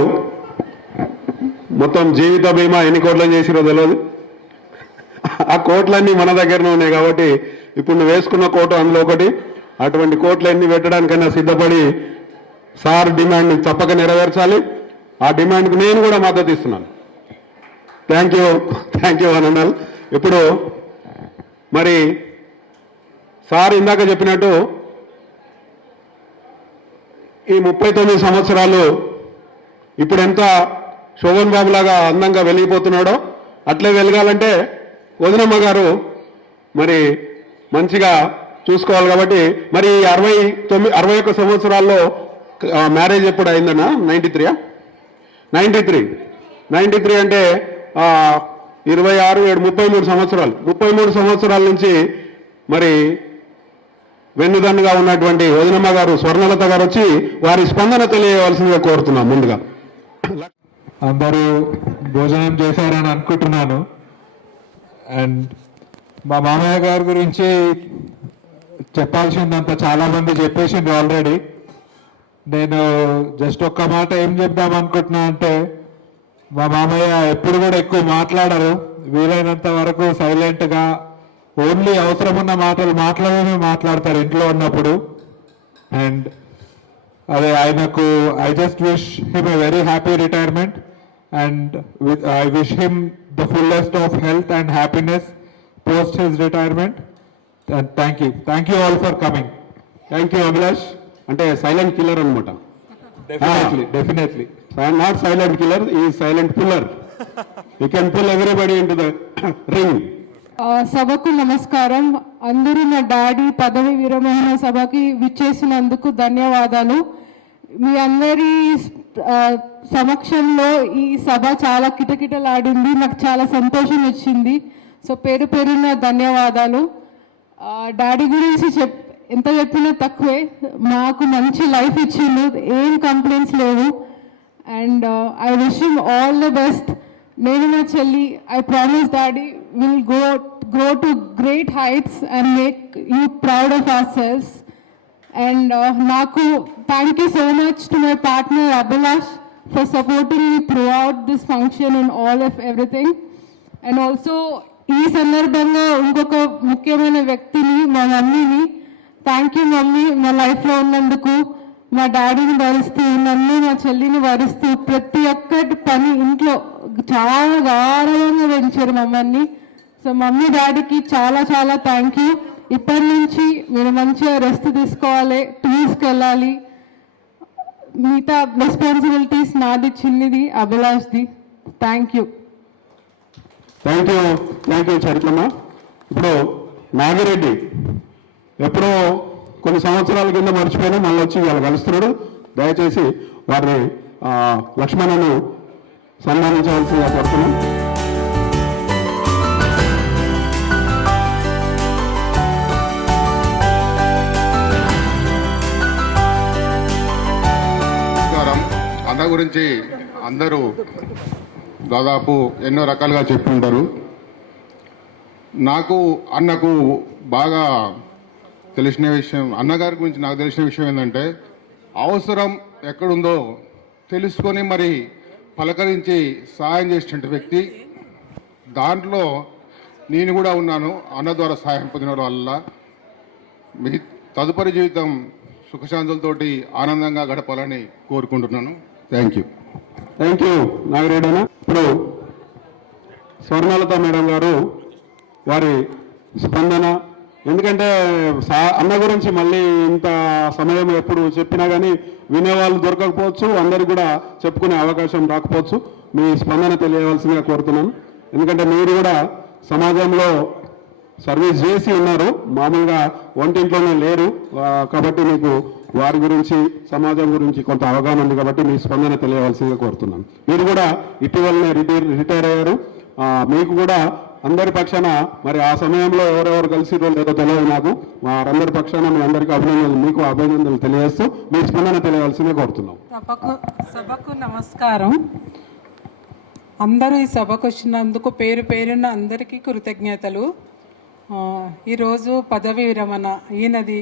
మొత్తం జీవిత బీమా ఎన్ని కోట్లని చేసిరో తెలియదు. ఆ కోట్లన్నీ మన దగ్గరనే ఉన్నాయి. కాబట్టి ఇప్పుడు నువ్వు వేసుకున్న కోటు అందులో ఒకటి. అటువంటి కోట్లన్నీ పెట్టడానికైనా సిద్ధపడి సార్ డిమాండ్ని తప్పక నెరవేర్చాలి. ఆ డిమాండ్కి నేను కూడా మద్దతు ఇస్తున్నాను. Thank you Anandal. ఇప్పుడు మరి సార్ ఇందాక చెప్పినట్టు ఈ 39 సంవత్సరాలు ఇప్పుడు ఎంత శోభన్ బాబు లాగా అందంగా వెలిగిపోతున్నాడో అట్లే వెలగాలంటే వదినమ్మ గారు మరి మంచిగా చూసుకోవాలి. కాబట్టి మరి 61 సంవత్సరాల్లో మ్యారేజ్ ఎప్పుడు అయిందన్నా? 93 అంటే 26, 7, 33 సంవత్సరాలు. 33 సంవత్సరాల నుంచి మరి వెన్నుదన్నుగా ఉన్నటువంటి వదినమ్మ గారు స్వర్ణలత గారు వచ్చి వారి స్పందన తెలియవలసిందిగా కోరుతున్నాం. ముందుగా అందరూ భోజనం చేశారని అనుకుంటున్నాను. అండ్ మా మామయ్య గారి గురించి చెప్పాల్సిందంత చాలా మంది చెప్పేసింది ఆల్రెడీ. నేను జస్ట్ ఒక్క మాట ఏం చెప్దాం అనుకుంటున్నా అంటే, మా మామయ్య ఎప్పుడు కూడా ఎక్కువ మాట్లాడరు. వీలైనంత వరకు సైలెంట్గా ఓన్లీ అవసరం ఉన్న మాటలు మాట్లాడతారు ఇంట్లో ఉన్నప్పుడు. అండ్ అదే ఆయనకు I just wish him a very happy retirement and I wish him the fullest of health and happiness post his retirement. And thank you all for coming. Thank you Abhilash. అంటే silent killer అనమాట. Definitely not silent killer, ఈ silent puller. You can pull everybody into the ring. సభకు నమస్కారం. అందరూ నా daddy పదవి విరమణ సభకి విచ్చేసినందుకు ధన్యవాదాలు. మీ అందరి సమక్షంలో ఈ సభ చాలా కిటకిటలాడింది. నాకు చాలా సంతోషం వచ్చింది. సో పేరున ధన్యవాదాలు. డాడీ గురించి ఎంత చెప్పినా తక్కువే. మాకు మంచి లైఫ్ ఇచ్చిండు, ఏం కంప్లైంట్స్ లేవు. and I wish him all the best. Nenu ma chelli, I promise daddy will grow to great heights and make you proud of ourselves. And Naku, thank you so much to my partner Abhilash for supporting me throughout this function and all of everything. And also, ఈ సందర్భంగా ఇంకొక ముఖ్యమైన వ్యక్తిని, మా మమ్మీని, thank you mummy, మా లైఫ్లో ఉన్నందుకు. మా డాడీని భరిస్తూ, నన్ను మా చెల్లిని భరిస్తూ, ప్రతి ఒక్కటి పని ఇంట్లో చాలా గాఢంగా పెంచారు మమ్మల్ని. సో మమ్మీ డాడీకి చాలా చాలా థ్యాంక్ యూ. ఇప్పటి నుంచి మీరు మంచిగా రెస్ట్ తీసుకోవాలి, టూర్స్కి వెళ్ళాలి. మిగతా రెస్పాన్సిబిలిటీస్ నాది, చిన్నిది, అభిలాష్ది. Thank you. థ్యాంక్ యూ చరిత్రమ్మ. ఇప్పుడు నాగిరెడ్డి ఎప్పుడో కొన్ని సంవత్సరాల కింద మర్చిపోయినా మళ్ళీ వచ్చి వాళ్ళు కలుస్తున్నాడు. దయచేసి వారిని లక్ష్మణను సన్మానించవలసిందిగా కోరుతున్నాం. నమస్కారం. అన్న గురించి అందరూ దాదాపు ఎన్నో రకాలుగా చెప్పుకుంటారు. నాకు అన్నకు బాగా తెలిసిన విషయం, అన్నగారి గురించి నాకు తెలిసిన విషయం ఏంటంటే, అవసరం ఎక్కడుందో తెలుసుకొని మరి పలకరించి సహాయం చేసిన వ్యక్తి. దాంట్లో నేను కూడా ఉన్నాను. అన్న ద్వారా సహాయం పొందిన వల్ల మీ తదుపరి జీవితం సుఖశాంతులతోటి ఆనందంగా గడపాలని కోరుకుంటున్నాను. థ్యాంక్ యూ నాగిరెడ్డి అన్న. ఇప్పుడు స్వర్ణలత మేడం గారు వారి స్పందన, ఎందుకంటే అన్న గురించి మళ్ళీ ఇంత సమయం ఎప్పుడు చెప్పినా కానీ వినేవాళ్ళు దొరకకపోవచ్చు, అందరికి కూడా చెప్పుకునే అవకాశం రాకపోవచ్చు. మీ స్పందన తెలియవలసిందిగా కోరుతున్నాను. ఎందుకంటే మీరు కూడా సమాజంలో సర్వీస్ చేసి ఉన్నారు, మామూలుగా వంటింట్లోనే లేరు. కాబట్టి మీకు వారి గురించి, సమాజం గురించి కొంత అవగాహన ఉంది కాబట్టి మీ స్పందన తెలియవలసిందిగా కోరుతున్నాను. మీరు కూడా ఇటీవలనే రిటైర్ అయ్యారు. మీకు కూడా అందరి పక్షాన, మరి ఆ సమయంలో ఎవరెవరు కలిసిరో లేదో తెలియదు నాకు, వారందరి పక్షాన మీ అందరికీ అభినందనలు, మీకు అభినందనలు తెలియజేస్తూ మీ స్పందన తెలియవలసిందిగా కోరుతున్నాం. సభకు నమస్కారం. అందరూ ఈ సభకు వచ్చినందుకు పేరు పేరున అందరికీ కృతజ్ఞతలు. ఈరోజు పదవి విరమణ ఈయనది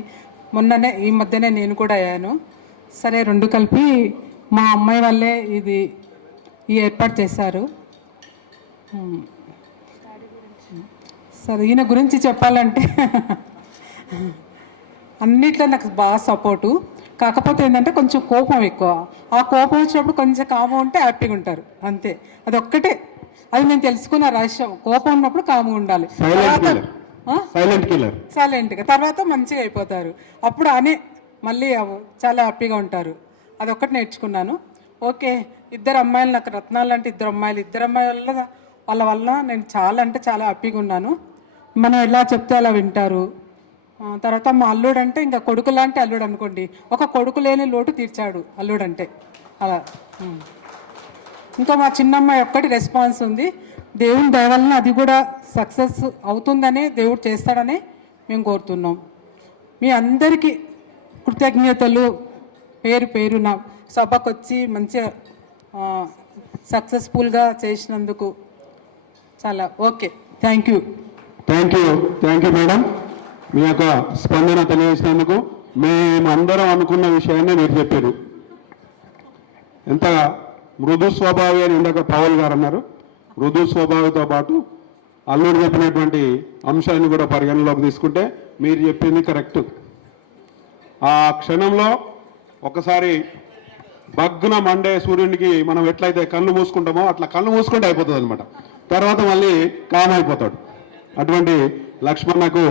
ఈ మధ్యనే నేను కూడా అయ్యాను. సరే, రెండు కలిపి మా అమ్మాయి వాళ్ళే ఈ ఏర్పాటు చేశారు. సరే, ఈయన గురించి చెప్పాలంటే అన్నిట్లో నాకు బాగా సపోర్టు. కాకపోతే ఏంటంటే కొంచెం కోపం ఎక్కువ. ఆ కోపం వచ్చినప్పుడు కొంచెం కాము ఉంటే హ్యాపీగా ఉంటారు, అంతే. అదొక్కటే, అది నేను తెలుసుకున్న రహస్యం. కోపం ఉన్నప్పుడు కాము ఉండాలి, సైలెంట్గా, తర్వాత మంచిగా అయిపోతారు. అప్పుడు మళ్ళీ చాలా హ్యాపీగా ఉంటారు. అదొక్కటి నేర్చుకున్నాను. ఓకే, ఇద్దరు అమ్మాయిలు నాకు రత్నాలు అంటే ఇద్దరు అమ్మాయిల వల్ల నేను చాలా అంటే చాలా హ్యాపీగా ఉన్నాను. మనం ఎలా చెప్తే అలా వింటారు. తర్వాత మా అల్లుడు అంటే ఇంకా కొడుకు లాంటి అల్లుడు అనుకోండి. ఒక కొడుకు లేని లోటు తీర్చాడు అల్లుడు అంటే, అలా. ఇంకా మా చిన్నమ్మాయి ఒక్కటి రెస్పాన్స్ ఉంది. దేవుని దయ వలన అది కూడా సక్సెస్ అవుతుందనే, దేవుడు చేస్తాడనే మేము కోరుతున్నాం. మీ అందరికీ కృతజ్ఞతలు పేరు పేరున. సభకు వచ్చి మంచిగా సక్సెస్ఫుల్గా చేసినందుకు చాలా ఓకే. Thank you madam. మీ యొక్క స్పందన తెలియజేసినందుకు. మేమందరం అనుకున్న విషయాన్ని మీరు చెప్పారు. ఎంత మృదు స్వభావి అని ఇందాక పవన్ గారు అన్నారు. మృదు స్వభావితో పాటు అల్లుడు చెప్పినటువంటి అంశాన్ని కూడా పరిగణలోకి తీసుకుంటే మీరు చెప్పింది కరెక్ట్. ఆ క్షణంలో ఒకసారి బగ్గున మండే సూర్యునికి మనం ఎట్లయితే కళ్ళు మూసుకుంటామో అట్లా కళ్ళు మూసుకుంటే అయిపోతుంది అనమాట. తర్వాత మళ్ళీ కామ్ అయిపోతాడు. అటువంటి లక్ష్మణకు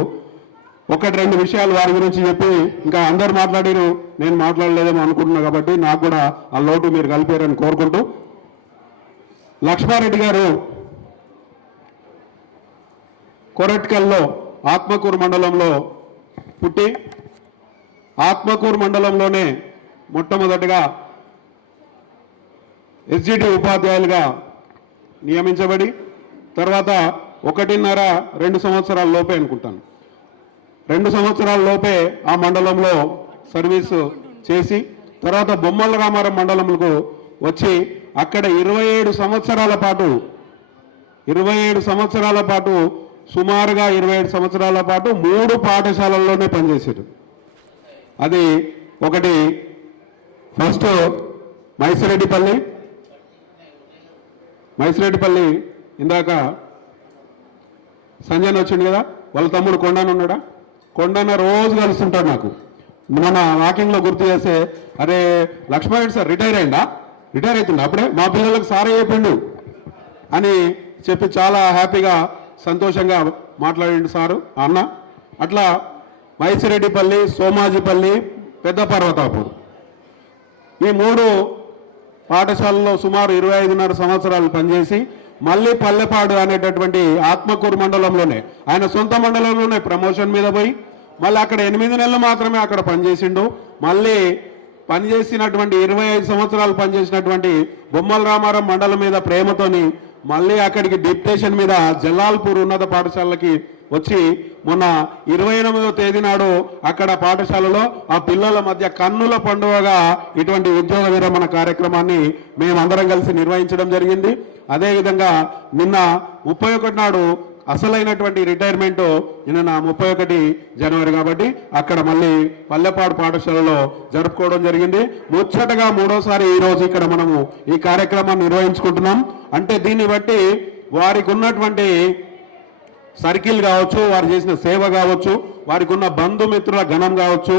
ఒకటి రెండు విషయాలు వారి గురించి చెప్పి, ఇంకా అందరు మాట్లాడారు, నేను మాట్లాడలేదేమో అనుకుంటున్నా కాబట్టి నాకు కూడా ఆ లోటు మీరు కలిపారని కోరుకుంటూ, లక్ష్మారెడ్డి గారు కొరట్కల్లో ఆత్మకూరు మండలంలో పుట్టి, ఆత్మకూరు మండలంలోనే మొట్టమొదటిగా ఎస్జిటి ఉపాధ్యాయులుగా నియమించబడి, తర్వాత 1.5-2 సంవత్సరాల లోపే అనుకుంటాను, 2 సంవత్సరాల లోపే ఆ మండలంలో సర్వీసు చేసి, తర్వాత బొమ్మల రామారం మండలంకు వచ్చి అక్కడ 27 సంవత్సరాల పాటు సుమారుగా 27 సంవత్సరాల పాటు 3 పాఠశాలల్లోనే పనిచేశారు. అది ఒకటి ఫస్ట్ మైసిరెడ్డిపల్లి ఇందాక సంజయ్ వచ్చిండు కదా, వాళ్ళ తమ్ముడు కొండన ఉన్నాడా, కొండన రోజు కలుస్తుంటాడు. నాకు మన వాకింగ్లో గుర్తు చేస్తే, అరే లక్ష్మణ్ సార్ రిటైర్ అవుతుండ అప్పుడే మా పిల్లలకు సారే చెప్పిండు అని చెప్పి చాలా హ్యాపీగా సంతోషంగా మాట్లాడిండు సారు అన్న. అట్లా మైసిరెడ్డిపల్లి, సోమాజిపల్లి, పెద్ద పర్వతాపూర్ ఈ 3 పాఠశాలలో సుమారు 25.5 సంవత్సరాలు పనిచేసి మళ్ళీ పల్లెపాడు అనేటటువంటి ఆత్మకూరు మండలంలోనే, ఆయన సొంత మండలంలోనే ప్రమోషన్ మీద పోయి మళ్ళీ అక్కడ 8 నెలలు మాత్రమే అక్కడ పనిచేసిండు. మళ్ళీ పనిచేసినటువంటి 25 సంవత్సరాలు పనిచేసినటువంటి బొమ్మల రామారం మండలం మీద ప్రేమతోని మళ్ళీ అక్కడికి డిప్యుటేషన్ మీద జల్లాల్పూర్ ఉన్నత పాఠశాలకి వచ్చి మొన్న 28వ తేదీ నాడు అక్కడ పాఠశాలలో ఆ పిల్లల మధ్య కన్నుల పండుగగా ఇటువంటి ఉద్యోగ విరమణ కార్యక్రమాన్ని మేమందరం కలిసి నిర్వహించడం జరిగింది. అదేవిధంగా నిన్న 31 నాడు అసలైనటువంటి రిటైర్మెంట్ నిన్న 31 జనవరి కాబట్టి అక్కడ మళ్ళీ పల్లెపాడు పాఠశాలలో జరుపుకోవడం జరిగింది. ముచ్చటగా 3వసారి ఈరోజు ఇక్కడ మనము ఈ కార్యక్రమాన్ని నిర్వహించుకుంటున్నాం. అంటే దీన్ని బట్టి వారికి ఉన్నటువంటి సర్కిల్ కావచ్చు, వారు చేసిన సేవ కావచ్చు, వారికి ఉన్న బంధుమిత్రుల గణం కావచ్చు,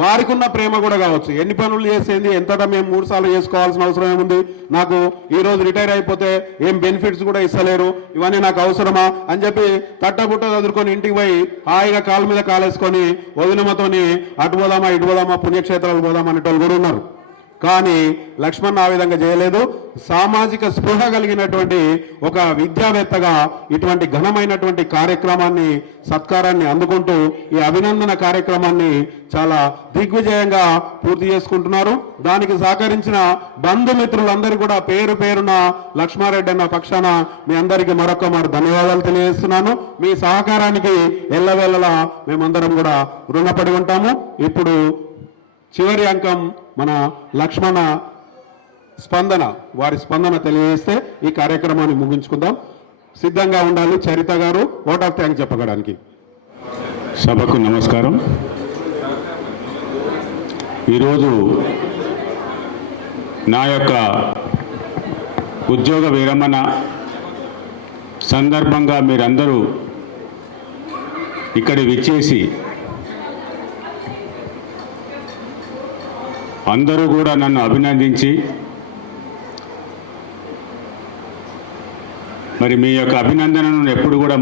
వారికి ఉన్న ప్రేమ కూడా కావచ్చు. ఎన్ని పనులు చేసేది ఎంతటా మేము 3 సార్లు చేసుకోవాల్సిన అవసరం ఏముంది, నాకు ఈరోజు రిటైర్ అయిపోతే ఏం బెనిఫిట్స్ కూడా ఇస్తలేరు, ఇవన్నీ నాకు అవసరమా అని చెప్పి తట్టబుట్ట చదువుకొని ఇంటికి పోయి హాయిగా కాలు మీద కాలేసుకొని వదినమతోని అటు పోదామా ఇటు పోదామా పుణ్యక్షేత్రాలు పోదామా అనేటోళ్ళు కూడా ఉన్నారు. కానీ లక్ష్మణ్ ఆ విధంగా చేయలేదు. సామాజిక స్పృహ కలిగినటువంటి ఒక విద్యావేత్తగా ఇటువంటి ఘనమైనటువంటి కార్యక్రమాన్ని, సత్కారాన్ని అందుకుంటూ ఈ అభినందన కార్యక్రమాన్ని చాలా దిగ్విజయంగా పూర్తి చేసుకుంటున్నారు. దానికి సహకరించిన బంధుమిత్రులందరూ కూడా పేరు పేరున లక్ష్మారెడ్డి అన్న పక్షాన మీ అందరికీ మరొక ధన్యవాదాలు తెలియజేస్తున్నాను. మీ సహకారానికి ఎల్లవేళలా మేమందరం కూడా రుణపడి ఉంటాము. ఇప్పుడు చివరి అంకం మన లక్ష్మణ స్పందన, వారి స్పందన తెలియజేస్తే ఈ కార్యక్రమాన్ని ముగించుకుందాం. సిద్ధంగా ఉండాలి చరిత గారు ఓట్ ఆఫ్ థ్యాంక్స్ చెప్పడానికి. సభకు నమస్కారం. ఈరోజు నా యొక్క ఉద్యోగ విరమణ సందర్భంగా మీరందరూ ఇక్కడ విచ్చేసి అందరూ కూడా నన్ను అభినందించి మరి మీ యొక్క అభినందనను ఎప్పుడు కూడా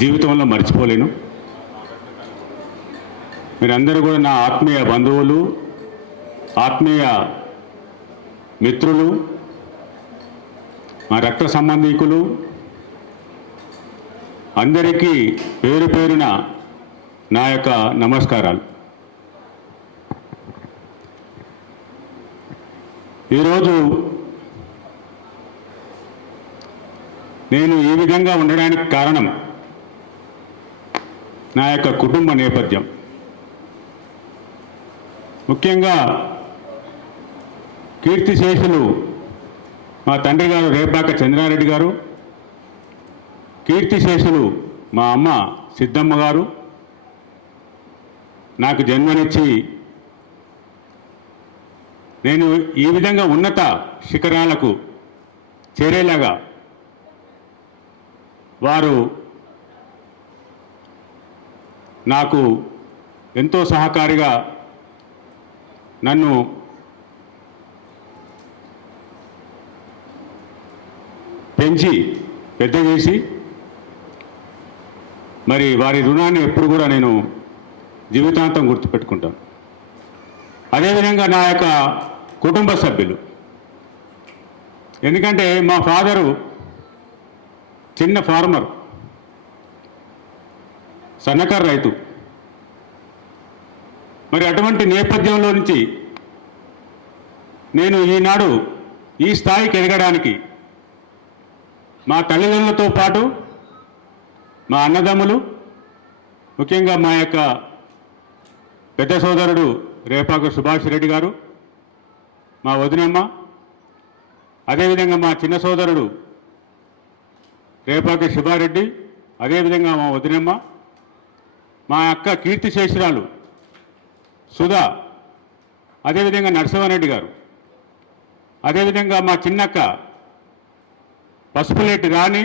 జీవితంలో మర్చిపోలేను. మీరందరూ కూడా నా ఆత్మీయ బంధువులు, ఆత్మీయ మిత్రులు, మా రక్త సంబంధీకులు, అందరికీ పేరు పేరున నా యొక్క నమస్కారాలు. ఈరోజు నేను ఈ విధంగా ఉండడానికి కారణం నా యొక్క కుటుంబ నేపథ్యం. ముఖ్యంగా కీర్తిశేషులు మా తండ్రి గారు రేపాక చంద్రారెడ్డి గారు, కీర్తిశేషులు మా అమ్మ సిద్ధమ్మ గారు నాకు జన్మనిచ్చి నేను ఈ విధంగా ఉన్నత శిఖరాలకు చేరేలాగా వారు నాకు ఎంతో సహకారిగా నన్ను పెంచి పెద్ద చేసి మరి వారి రుణాన్ని ఎప్పుడు కూడా నేను జీవితాంతం గుర్తుపెట్టుకుంటాను. అదేవిధంగా నా యొక్క కుటుంబ సభ్యులు, ఎందుకంటే మా ఫాదరు చిన్న ఫార్మర్, సన్నకారు రైతు. మరి అటువంటి నేపథ్యంలో నుంచి నేను ఈనాడు ఈ స్థాయికి ఎదగడానికి మా తల్లిదండ్రులతో పాటు మా అన్నదమ్ములు, ముఖ్యంగా మా యొక్క పెద్ద సోదరుడు రేపాక సుభాష్ రెడ్డి గారు, మా వదినమ్మ, అదేవిధంగా మా చిన్న సోదరుడు రేపాకి శివారెడ్డి, అదేవిధంగా మా వదినమ్మ, మా అక్క కీర్తిశేషురాలు సుధా, అదేవిధంగా నరసింహారెడ్డి గారు, అదేవిధంగా మా చిన్నక్క పసుపులేటి రాణి,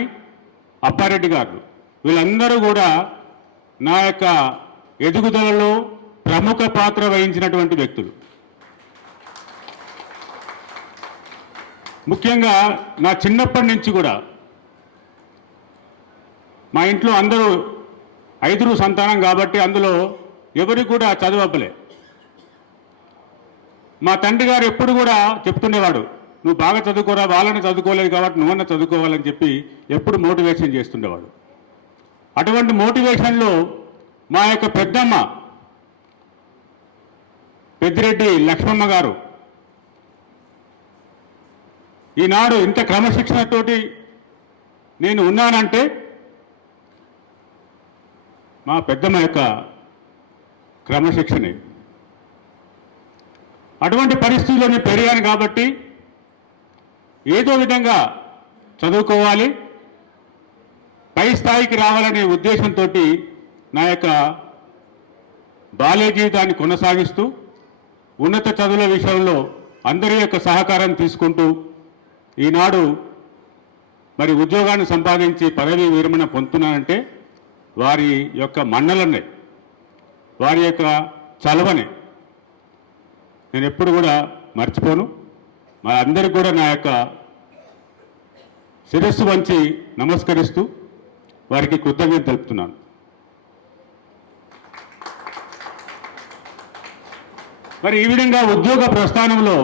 అప్పారెడ్డి గారు, వీళ్ళందరూ కూడా నా యొక్క ఎదుగుదలలో ప్రముఖ పాత్ర వహించినటువంటి వ్యక్తులు. ముఖ్యంగా నా చిన్నప్పటి నుంచి కూడా మా ఇంట్లో అందరూ 5 సంతానం కాబట్టి అందులో ఎవరికి కూడా చదువప్పలే. మా తండ్రి గారు ఎప్పుడు కూడా చెప్తుండేవాడు, నువ్వు బాగా చదువుకోరా, వాళ్ళని చదువుకోలేదు కాబట్టి నువ్వన్నా చదువుకోవాలని చెప్పి ఎప్పుడు మోటివేషన్ చేస్తుండేవాడు. అటువంటి మోటివేషన్లో మా యొక్క పెద్దమ్మ పెద్దిరెడ్డి లక్ష్మమ్మ గారు ఈనాడు ఇంత క్రమశిక్షణతోటి నేను ఉన్నానంటే మా పెద్దమ్మ యొక్క క్రమశిక్షణే. అటువంటి పరిస్థితుల్లో నేను పెరిగాను కాబట్టి ఏదో విధంగా చదువుకోవాలి, పై స్థాయికి రావాలనే ఉద్దేశంతో నా యొక్క బాల్య జీవితాన్ని కొనసాగిస్తూ ఉన్నత చదువుల విషయంలో అందరి యొక్క సహకారం తీసుకుంటూ ఈనాడు మరి ఉద్యోగాన్ని సంపాదించి పదవీ విరమణ పొందుతున్నానంటే వారి యొక్క మన్నలనే, వారి యొక్క చలవనే నేను ఎప్పుడు కూడా మర్చిపోను. మరి అందరికీ కూడా నా యొక్క శిరస్సు వంచి నమస్కరిస్తూ వారికి కృతజ్ఞత తెలుపుతున్నాను. మరి ఈ విధంగా ఉద్యోగ ప్రస్థానంలో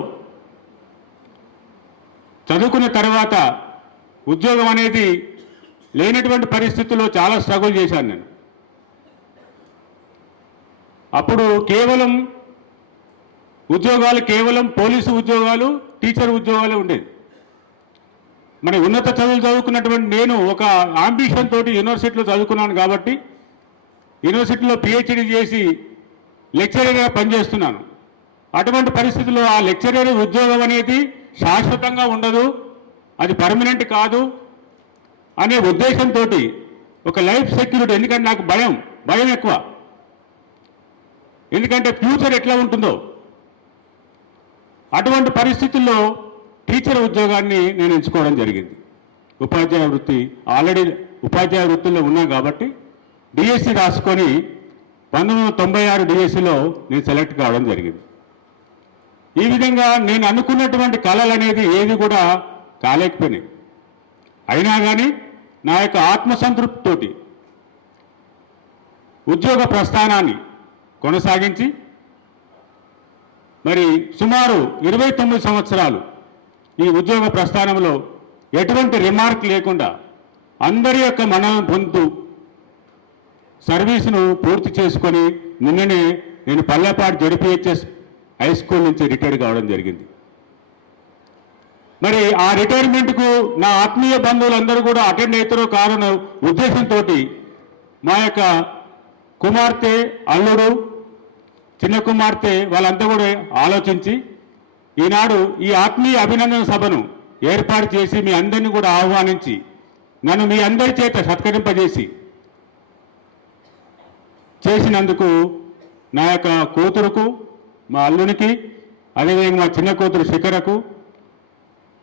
చదువుకున్న తర్వాత ఉద్యోగం అనేది లేనటువంటి పరిస్థితుల్లో చాలా స్ట్రగుల్ చేశాను నేను. అప్పుడు కేవలం ఉద్యోగాలు కేవలం పోలీసు ఉద్యోగాలు, టీచర్ ఉద్యోగాలు ఉండేది. మన ఉన్నత చదువులు చదువుకున్నటువంటి నేను ఒక ఆంబిషన్ తోటి యూనివర్సిటీలో చదువుకున్నాను కాబట్టి యూనివర్సిటీలో పిహెచ్డి చేసి లెక్చరర్గా పనిచేస్తున్నాను. అటువంటి పరిస్థితుల్లో ఆ లెక్చరర్ ఉద్యోగం అనేది శాశ్వతంగా ఉండదు, అది పర్మనెంట్ కాదు అనే ఉద్దేశంతో ఒక లైఫ్ సెక్యూరిటీ, ఎందుకంటే నాకు భయం ఎక్కువ, ఎందుకంటే ఫ్యూచర్ ఎట్లా ఉంటుందో. అటువంటి పరిస్థితుల్లో టీచర్ ఉద్యోగాన్ని నేను ఎంచుకోవడం జరిగింది. ఉపాధ్యాయ వృత్తి, ఆల్రెడీ ఉపాధ్యాయ వృత్తిలో ఉన్నాను కాబట్టి డిఎస్సి రాసుకొని 1996 డిఎస్సిలో నేను సెలెక్ట్ కావడం జరిగింది. ఈ విధంగా నేను అనుకున్నటువంటి కళలు అనేది ఏది కూడా కాలేకపోయినాయి. అయినా కానీ నా యొక్క ఆత్మసంతృప్తితోటి ఉద్యోగ ప్రస్థానాన్ని కొనసాగించి మరి సుమారు 29 సంవత్సరాలు ఈ ఉద్యోగ ప్రస్థానంలో ఎటువంటి రిమార్క్ లేకుండా అందరి యొక్క మన్ననలు పొందుతూ సర్వీసును పూర్తి చేసుకొని నిన్ననే నేను పల్లెపాటి జెడ్పీహెచ్ఎస్ హై స్కూల్ నుంచి రిటైర్ కావడం జరిగింది. మరి ఆ రిటైర్మెంట్కు నా ఆత్మీయ బంధువులందరూ కూడా అటెండ్ అవుతారో కారణ ఉద్దేశంతో మా యొక్క కుమార్తె, అల్లుడు, చిన్న కుమార్తె వాళ్ళంతా కూడా ఆలోచించి ఈనాడు ఈ ఆత్మీయ అభినందన సభను ఏర్పాటు చేసి మీ అందరినీ కూడా ఆహ్వానించి నన్ను మీ అందరి చేత సత్కరింపజేసి చేసినందుకు నా యొక్క కూతురుకు, మా అల్లునికి, అదేవిధంగా మా చిన్న కూతురు శిఖరకు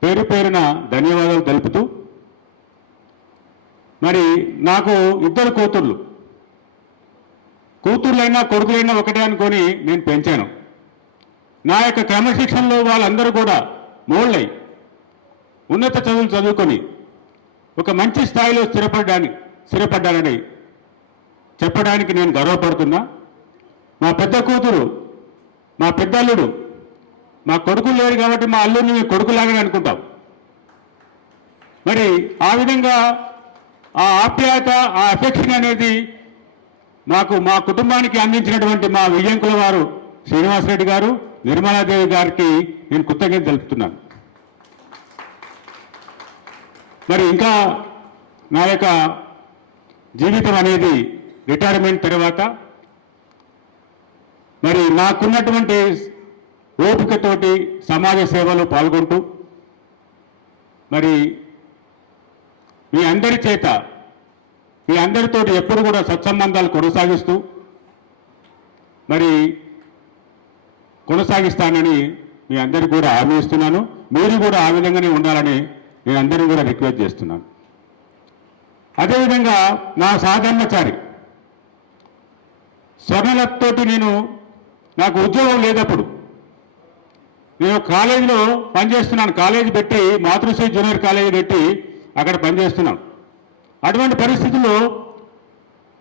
పేరు పేరున ధన్యవాదాలు తెలుపుతూ, మరి నాకు 2 కూతుర్లైనా కొడుకులైనా ఒకటే అనుకొని నేను పెంచాను. నా యొక్క క్రమశిక్షణలో వాళ్ళందరూ కూడా మోళ్ళై ఉన్నత చదువులు చదువుకొని ఒక మంచి స్థాయిలో స్థిరపడ్డారని చెప్పడానికి నేను గర్వపడుతున్నా. మా పెద్ద కూతురు, మా పెద్దల్లుడు, మా కొడుకులు లేరు కాబట్టి మా అల్లుడిని మేము కొడుకులాగానే అనుకుంటాం. మరి ఆ విధంగా ఆ ఆప్యాయత, ఆ అఫెక్షన్ అనేది మాకు మా కుటుంబానికి అందించినటువంటి మా వియ్యంకుల వారు శ్రీనివాసరెడ్డి గారు, నిర్మలాదేవి గారికి నేను కృతజ్ఞత తెలుపుతున్నాను. మరి ఇంకా నా యొక్క జీవితం అనేది రిటైర్మెంట్ తర్వాత మరి నాకున్నటువంటి ఓపికతోటి సమాజ సేవలో పాల్గొంటూ మరి మీ అందరి చేత మీ అందరితోటి ఎప్పుడు కూడా సత్సంబంధాలు కొనసాగిస్తూ మరి కొనసాగిస్తానని మీ అందరికీ కూడా హామీ ఇస్తున్నాను. మీరు కూడా ఆ విధంగానే ఉండాలని నేను అందరినీ కూడా రిక్వెస్ట్ చేస్తున్నాను. అదేవిధంగా నా సాధారణచారి స్వర్ణలతతోటి నాకు ఉద్యోగం లేదప్పుడు నేను కాలేజీలో పనిచేస్తున్నాను. కాలేజీ పెట్టి మాతృశ్రీ జూనియర్ కాలేజీ పెట్టి అక్కడ పనిచేస్తున్నాను. అటువంటి పరిస్థితుల్లో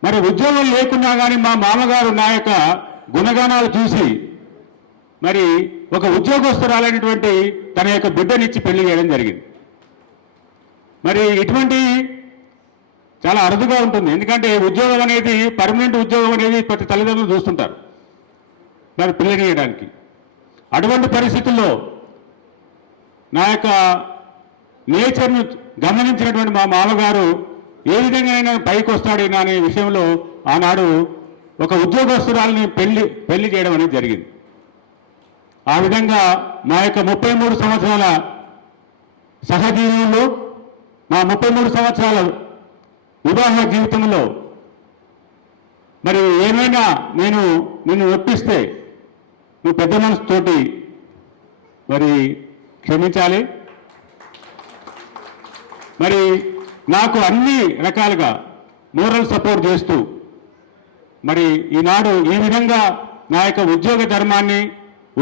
మరి ఉద్యోగం లేకున్నా కానీ మా మామగారు నా యొక్క గుణగానాలు చూసి మరి ఒక ఉద్యోగస్తురాలైనటువంటి తన యొక్క బిడ్డనిచ్చి పెళ్లి చేయడం జరిగింది. మరి ఇటువంటి చాలా అరుదుగా ఉంటుంది. ఎందుకంటే ఉద్యోగం అనేది పర్మనెంట్ ఉద్యోగం అనేది ప్రతి తల్లిదండ్రులు చూస్తుంటారు మరి పిల్లని చేయడానికి. అటువంటి పరిస్థితుల్లో నా యొక్క నేచర్ను గమనించినటువంటి మా మామగారు ఏ విధంగా పైకి వస్తాడైనా అనే విషయంలో ఆనాడు ఒక ఉద్యోగస్తురాలని పెళ్లి చేయడం అనేది జరిగింది. ఆ విధంగా మా యొక్క 33 సంవత్సరాల సహజీవనంలో మా 33 సంవత్సరాల వివాహ జీవితంలో మరి ఏమైనా నిన్ను ఒప్పిస్తే నువ్వు పెద్ద మనసుతోటి మరి క్షమించాలి. మరి నాకు అన్ని రకాలుగా మోరల్ సపోర్ట్ చేస్తూ మరి ఈనాడు ఈ విధంగా నా యొక్క ఉద్యోగ ధర్మాన్ని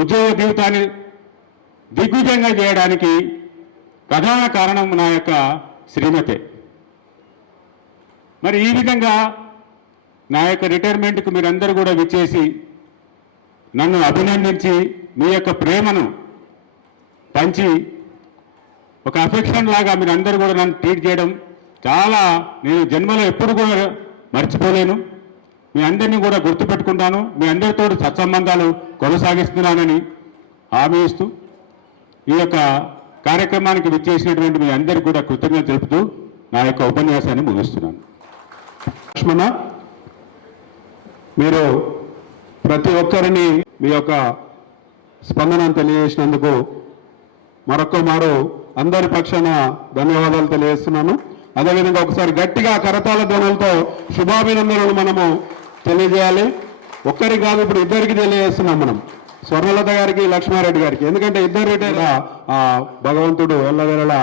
ఉద్యోగ జీవితాన్ని దిగ్విజయంగా చేయడానికి ప్రధాన కారణం నా యొక్క శ్రీమతే. మరి ఈ విధంగా నా యొక్క రిటైర్మెంట్కు మీరందరూ కూడా విచ్చేసి నన్ను అభినందించి మీ యొక్క ప్రేమను పంచి ఒక అఫెక్షన్ లాగా మీరందరూ కూడా నన్ను ట్రీట్ చేయడం చాలా నేను జన్మలో ఎప్పుడు కూడా మర్చిపోలేను. మీ అందరినీ కూడా గుర్తుపెట్టుకుంటాను. మీ అందరితో సత్సంబంధాలు కొనసాగిస్తున్నానని హామీ ఇస్తూ ఈ యొక్క కార్యక్రమానికి విచ్చేసినటువంటి మీ అందరికీ కూడా కృతజ్ఞత తెలుపుతూ నా యొక్క ఉపన్యాసాన్ని ముగిస్తున్నాను. లక్ష్మణ, మీరు ప్రతి ఒక్కరిని మీ యొక్క స్పందనను తెలియజేసినందుకు మరొక్క మారు అందరి పక్షాన ధన్యవాదాలు తెలియజేస్తున్నాను. అదేవిధంగా ఒకసారి గట్టిగా కరతాళ ధ్వనులతో శుభాభినందనలు మనము తెలియజేయాలి. ఒక్కరికి కాదు, ఇప్పుడు ఇద్దరికి తెలియజేస్తున్నాం మనం, స్వర్ణలత గారికి, లక్ష్మారెడ్డి గారికి. ఎందుకంటే ఇద్దరు రిటైర్ భగవంతుడు ఎల్లవేళలా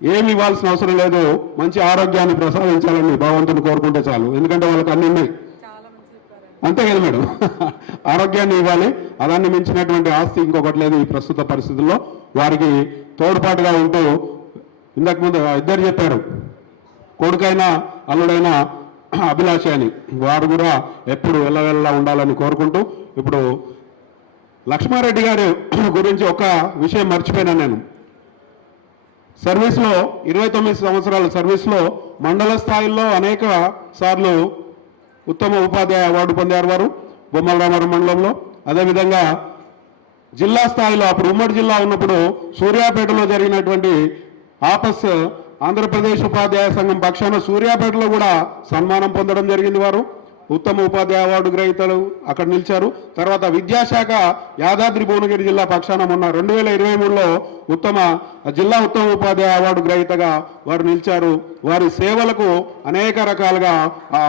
ఏమి ఇవ్వాల్సిన అవసరం లేదు, మంచి ఆరోగ్యాన్ని ప్రసాదించాలని భగవంతుని కోరుకుంటే చాలు. ఎందుకంటే వాళ్ళకి అన్ని ఉన్నాయి, అంతే కదా మేడం. ఆరోగ్యాన్ని ఇవ్వాలి, అదాన్ని మించినటువంటి ఆస్తి ఇంకొకటి లేదు ఈ ప్రస్తుత పరిస్థితుల్లో. వారికి తోడ్పాటుగా ఉంటూ ఇంతకు ముందు ఇద్దరు చెప్పారు, కొడుకైనా అల్లుడైనా అభిలాష అని, వారు కూడా ఎప్పుడు వెళ్ళవెళ్ళలా ఉండాలని కోరుకుంటూ ఇప్పుడు లక్ష్మారెడ్డి గారి గురించి ఒక విషయం మర్చిపోయినా నేను. సర్వీస్లో 29 సంవత్సరాల సర్వీస్లో మండల స్థాయిలో అనేక సార్లు ఉత్తమ ఉపాధ్యాయ అవార్డు పొందారు వారు బొమ్మల రామారం మండలంలో. అదేవిధంగా జిల్లా స్థాయిలో అప్పుడు ఉమ్మడి జిల్లా ఉన్నప్పుడు సూర్యాపేటలో జరిగినటువంటి ఆపస్ ఆంధ్రప్రదేశ్ ఉపాధ్యాయ సంఘం పక్షాన సూర్యాపేటలో కూడా సన్మానం పొందడం జరిగింది. వారు ఉత్తమ ఉపాధ్యాయ అవార్డు గ్రహీతలు అక్కడ నిలిచారు. తర్వాత విద్యాశాఖ యాదాద్రి భువనగిరి జిల్లా పక్షాన మొన్న 2023లో జిల్లా ఉత్తమ ఉపాధ్యాయ అవార్డు గ్రహీతగా వారు నిలిచారు. వారి సేవలకు అనేక రకాలుగా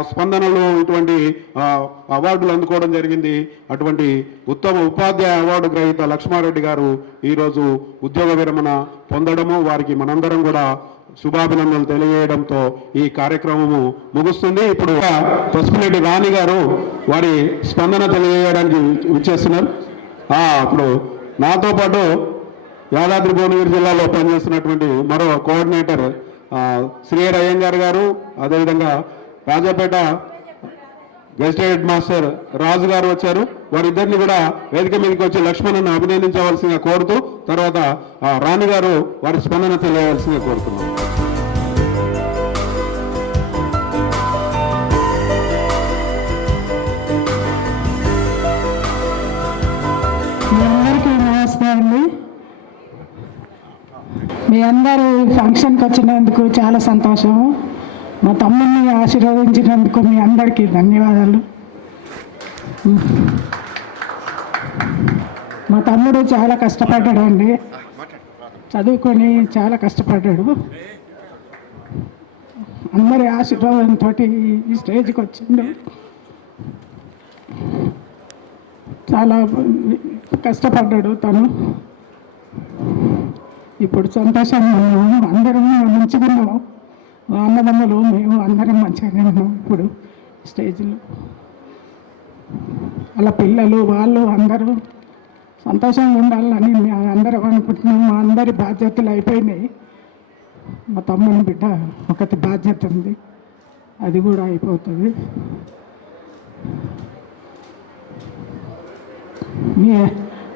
స్పందనలు ఇటువంటి అవార్డులు అందుకోవడం జరిగింది. అటువంటి ఉత్తమ ఉపాధ్యాయ అవార్డు గ్రహీత లక్ష్మారెడ్డి గారు ఈరోజు ఉద్యోగ విరమణ పొందడము, వారికి మనందరం కూడా శుభాభినందనలు తెలియజేయడంతో ఈ కార్యక్రమము ముగుస్తుంది. ఇప్పుడు పసుపులేటి రాణి గారు వారి స్పందన తెలియజేయడానికి విచ్చేస్తున్నారు. ఇప్పుడు నాతో పాటు యాదాద్రి భువనగిరి జిల్లాలో పనిచేస్తున్నటువంటి మరో కోఆర్డినేటర్ శ్రీహరి అయ్యంగార్ గారు, అదేవిధంగా రాజాపేట గెస్ట్ హెడ్ మాస్టర్ రాజు గారు వచ్చారు. వారిద్దరిని కూడా వేదిక మీదకి వచ్చి లక్ష్మణ్ను అభినందించవలసిందిగా కోరుతూ తర్వాత రాణి గారు వారి స్పందన తెలియవలసిందిగా కోరుతున్నాం. అందరికీ నమస్తే అండి. మీ అందరూ ఫంక్షన్కి వచ్చినందుకు చాలా సంతోషము. మా తమ్ముడిని ఆశీర్వదించినందుకు మీ అందరికీ ధన్యవాదాలు. మా తమ్ముడు చాలా కష్టపడ్డాడండి. చదువుకొని చాలా కష్టపడ్డాడు. అందరి ఆశీర్వాదంతో ఈ స్టేజ్కి వచ్చిండు. చాలా కష్టపడ్డాడు తను. ఇప్పుడు సంతోషంగా ఉన్నాము, అందరం మంచిగా ఉన్నాము. అన్నదమ్ములు మేము అందరం మంచిగానే ఉన్నాం ఇప్పుడు స్టేజ్లో. అలా పిల్లలు వాళ్ళు అందరూ సంతోషంగా ఉండాలని మేము అందరం అనుకుంటున్నాం. మా అందరి బాధ్యతలు అయిపోయినాయి. మా తమ్ముని బిడ్డ ఒకటి బాధ్యత ఉంది, అది కూడా అయిపోతుంది.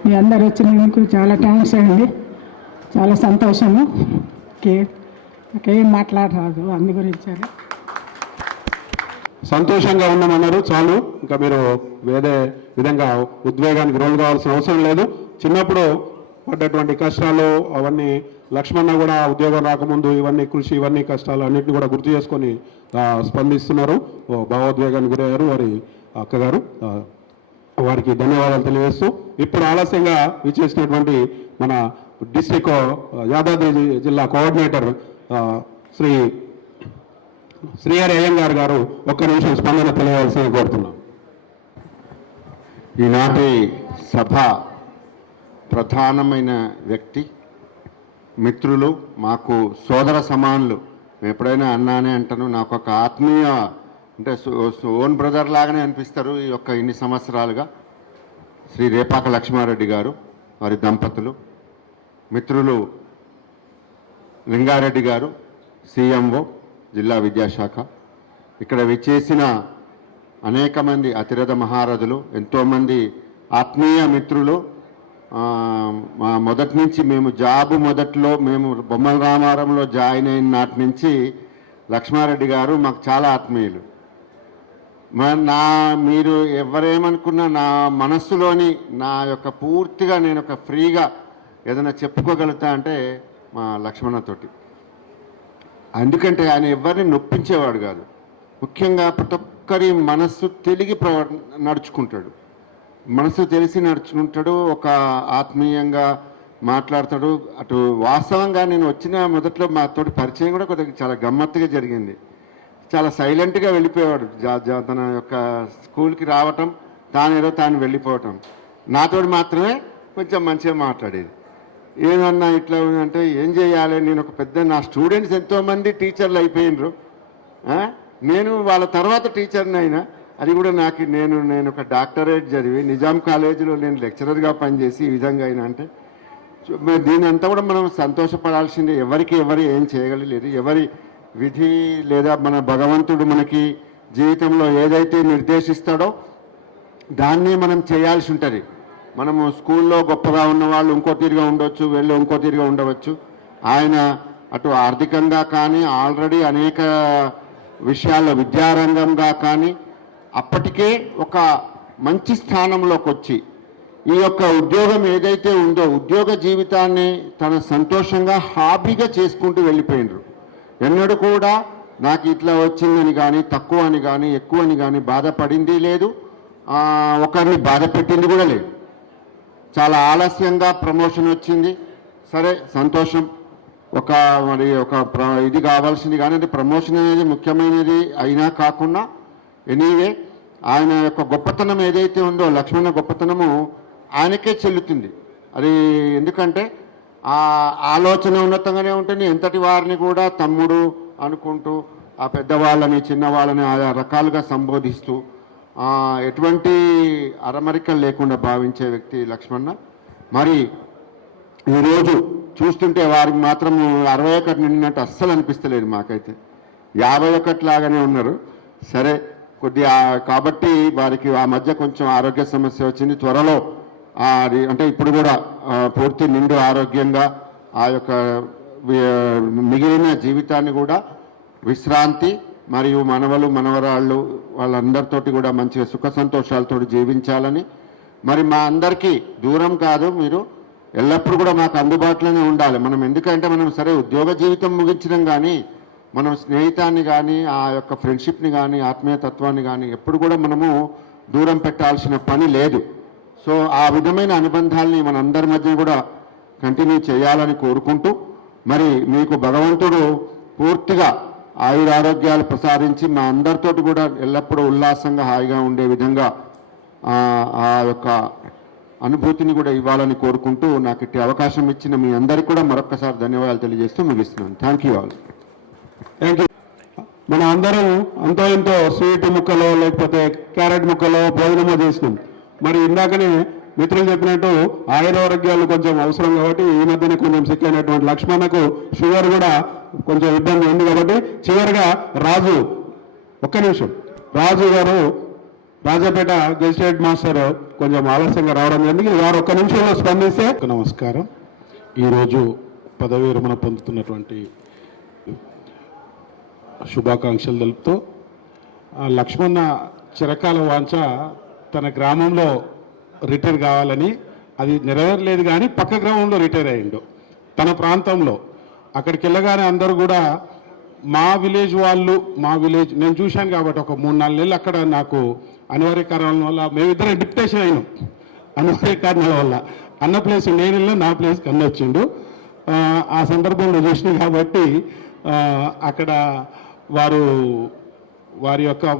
మీ అందరు వచ్చినందుకు చాలా థ్యాంక్స్ అండి. చాలా సంతోషము. నాకేం మాట్లాడరాదు అందు గురించి. సంతోషంగా ఉన్నామన్నారు చాలు, ఇంకా మీరు వేరే విధంగా ఉద్వేగానికి రోల్ కావాల్సిన అవసరం లేదు. చిన్నప్పుడు పడ్డటువంటి కష్టాలు అవన్నీ లక్ష్మణ కూడా ఉద్యోగం రాకముందు ఇవన్నీ కృషి ఇవన్నీ కష్టాలు అన్నింటినీ కూడా గుర్తు చేసుకొని స్పందిస్తున్నారు. భావోద్వేగానికి గురయ్యారు వారి అక్కగారు. వారికి ధన్యవాదాలు తెలియజేస్తూ ఇప్పుడు ఆలస్యంగా విచ్చేసినటువంటి మన డిస్ట్రిక్ట్ యాదాద్రి జిల్లా కోఆర్డినేటర్ శ్రీ శ్రీహరి అయ్యంగార్ గారు ఒక్క నిమిషం స్పందన తెలియవలసి కోరుతున్నాం. ఈనాటి సభ ప్రధానమైన వ్యక్తి, మిత్రులు, మాకు సోదర సమానులు. ఎప్పుడైనా అన్నానే అంటాను, నాకు ఒక ఆత్మీయ అంటే ఓన్ బ్రదర్ లాగానే అనిపిస్తారు. ఈ యొక్క ఇన్ని సంవత్సరాలుగా శ్రీ రేపాక లక్ష్మారెడ్డి గారు, వారి దంపతులు, మిత్రులు లింగారెడ్డి గారు, సిఎంఓ జిల్లా విద్యాశాఖ, ఇక్కడ విచ్చేసిన అనేక మంది అతిరథ మహారథులు, ఎంతోమంది ఆత్మీయ మిత్రులు. మొదటి నుంచి మేము మొదట్లో మేము బొమ్మల రామారంలో జాయిన్ అయిన నాటి నుంచి లక్ష్మారెడ్డి గారు మాకు చాలా ఆత్మీయులు. మీరు ఎవరేమనుకున్నా నా మనస్సులోని నా యొక్క పూర్తిగా నేను ఒక ఫ్రీగా ఏదైనా చెప్పుకోగలుగుతా అంటే మా లక్ష్మణతోటి. ఎందుకంటే ఆయన ఎవరిని నొప్పించేవాడు కాదు. ముఖ్యంగా ప్రతి ఒక్కరి మనస్సు తెలిగి నడుచుకుంటాడు, మనసు తెలిసి నడుచుకుంటాడు, ఒక ఆత్మీయంగా మాట్లాడతాడు. అటు వాస్తవంగా నేను వచ్చిన మొదట్లో మాతోటి పరిచయం కూడా కొద్దిగా చాలా గమ్మత్తుగా జరిగింది. చాలా సైలెంట్గా వెళ్ళిపోయేవాడు. తన యొక్క స్కూల్కి రావటం, తాను వెళ్ళిపోవటం. నాతోటి మాత్రమే కొంచెం మంచిగా మాట్లాడేది. ఏమన్నా ఇట్లా అంటే ఏం చేయాలి, నేను ఒక పెద్ద నా స్టూడెంట్స్ ఎంతోమంది టీచర్లు అయిపోయినరు, నేను వాళ్ళ తర్వాత టీచర్ని అయినా. అది కూడా నేను ఒక డాక్టరేట్ చదివి నిజాం కాలేజీలో నేను లెక్చరర్గా పనిచేసి ఈ విధంగా అయినా అంటే దీని అంతా కూడా మనం సంతోషపడాల్సిందే. ఎవరు ఏం చేయగలలేదు. ఎవరి విధి లేదా మన భగవంతుడు మనకి జీవితంలో ఏదైతే నిర్దేశిస్తాడో దాన్ని మనం చేయాల్సి ఉంటుంది. మనము స్కూల్లో గొప్పగా ఉన్న వాళ్ళు ఇంకో తీరుగా ఉండవచ్చు, వీళ్ళు ఇంకో తీరుగా ఉండవచ్చు. ఆయన అటు ఆర్థికంగా కానీ ఆల్రెడీ అనేక విషయాల్లో విద్యారంగంగా కానీ అప్పటికే ఒక మంచి స్థానంలోకి వచ్చి ఈ యొక్క ఉద్యోగం ఏదైతే ఉందో ఉద్యోగ జీవితాన్ని తన సంతోషంగా హాబీగా చేసుకుంటూ వెళ్ళిపోయినరు. ఎన్నడూ కూడా నాకు ఇట్లా వచ్చిందని కానీ తక్కువ అని కానీ ఎక్కువ అని కానీ బాధపడింది లేదు, ఒకరిని బాధ పెట్టింది కూడా లేదు. చాలా ఆలస్యంగా ప్రమోషన్ వచ్చింది, సరే సంతోషం. ఇది కావాల్సింది కానీ అది ప్రమోషన్ అనేది ముఖ్యమైనది అయినా కాకుండా ఎనీవే ఆయన యొక్క గొప్పతనం ఏదైతే ఉందో లక్ష్మణ గొప్పతనము ఆయనకే చెల్లుతుంది. అది ఎందుకంటే ఆ ఆలోచన ఉన్నతంగానే ఉంటుంది. ఎంతటి వారిని కూడా తమ్ముడు అనుకుంటూ ఆ పెద్దవాళ్ళని చిన్నవాళ్ళని ఆయా రకాలుగా సంబోధిస్తూ ఎటువంటి అరమరికలు లేకుండా భావించే వ్యక్తి లక్ష్మణ. మరి ఈరోజు చూస్తుంటే వారికి మాత్రం 61 నిండినట్టు అస్సలు అనిపిస్తలేదు. మాకైతే 51 లాగానే ఉన్నారు. సరే కొద్దిగా కాబట్టి వారికి ఆ మధ్య కొంచెం ఆరోగ్య సమస్య వచ్చింది. త్వరలో అంటే ఇప్పుడు కూడా పూర్తి నిండు ఆరోగ్యంగా ఆ యొక్క మిగిలిన జీవితాన్ని కూడా విశ్రాంతి మరియు మనవరాళ్ళు వాళ్ళందరితోటి కూడా మంచిగా సుఖ సంతోషాలతో జీవించాలని, మరి మా అందరికీ దూరం కాదు, మీరు ఎల్లప్పుడూ కూడా మాకు అందుబాటులోనే ఉండాలి. మనం ఎందుకంటే మనం సరే ఉద్యోగ జీవితం ముగించడం కానీ మనం స్నేహితాన్ని కానీ ఆ యొక్క ఫ్రెండ్షిప్ని కానీ ఆత్మీయతత్వాన్ని కానీ ఎప్పుడు కూడా మనము దూరం పెట్టాల్సిన పని లేదు. సో ఆ విధమైన అనుబంధాలని మనందరి మధ్య కూడా కంటిన్యూ చేయాలని కోరుకుంటూ, మరి మీకు భగవంతుడు పూర్తిగా ఆయురారోగ్యాలు ప్రసాదించి మా అందరితోటి కూడా ఎల్లప్పుడూ ఉల్లాసంగా హాయిగా ఉండే విధంగా ఆ యొక్క అనుభూతిని కూడా ఇవ్వాలని కోరుకుంటూ నాకు ఇట్టి అవకాశం ఇచ్చిన మీ అందరికీ కూడా మరొక్కసారి ధన్యవాదాలు తెలియజేస్తూ ముగిస్తున్నాను. Thank you all. Thank you. మనం అందరం అంతో ఎంతో స్వీట్ ముక్కలో లేకపోతే క్యారెట్ ముక్కలో భోజనమో చేసినాం. మరి ఇందాకనే మిత్రులు చెప్పినట్టు ఆయురారోగ్యాలు కొంచెం అవసరం కాబట్టి ఈ మధ్యన కొంచెం సిక్ అయినటువంటి లక్ష్మణకు షుగర్ కూడా కొంచెం ఇబ్బంది ఉంది కాబట్టి చివరిగా రాజు, ఒక్క నిమిషం, రాజు గారు రాజాపేట గెజిటెడ్ మాస్టర్ కొంచెం ఆలస్యంగా రావడం జరిగింది. వారు ఒక్క నిమిషంలో స్పందిస్తే. నమస్కారం. ఈరోజు పదవి విరమణ పొందుతున్నటువంటి శుభాకాంక్షలు తెలుపుతూ, లక్ష్మణ చిరకాల వాంఛ తన గ్రామంలో రిటైర్ కావాలని, అది నెరవేరలేదు కానీ పక్క గ్రామంలో రిటైర్ అయ్యిండు తన ప్రాంతంలో. అక్కడికి వెళ్ళగానే అందరూ కూడా మా విలేజ్ నేను చూశాను కాబట్టి ఒక 3-4 నెలలు అక్కడ నాకు అనివార్య కారణాల వల్ల మేమిద్దరం డిప్యుటేషన్ అయినాం. అనివార్య కారణాల వల్ల అన్న ప్లేస్ నేను వెళ్ళినా నా ప్లేస్కి అన్న వచ్చిండు. ఆ సందర్భంలో చూసినాం కాబట్టి అక్కడ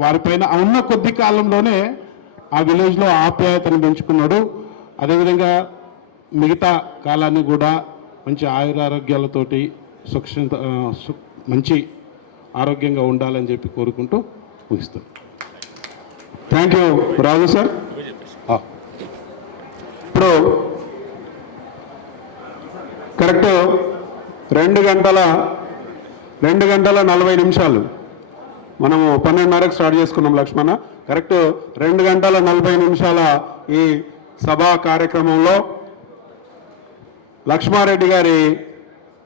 వారిపైన ఉన్న కొద్ది కాలంలోనే ఆ విలేజ్లో ఆప్యాయతను పెంచుకున్నాడు. అదేవిధంగా మిగతా కాలాన్ని కూడా మంచి ఆయురారోగ్యాలతోటి మంచి ఆరోగ్యంగా ఉండాలని చెప్పి కోరుకుంటూ ముగిస్తాను. Thank you Raju sir. ఇప్పుడు కరెక్ట్ 2 గంటల 40 నిమిషాలు మనము 12:30కి స్టార్ట్ చేసుకున్నాం లక్ష్మణ. కరెక్ట్ 2 గంటల 40 నిమిషాల ఈ సభా కార్యక్రమంలో లక్ష్మారెడ్డి గారి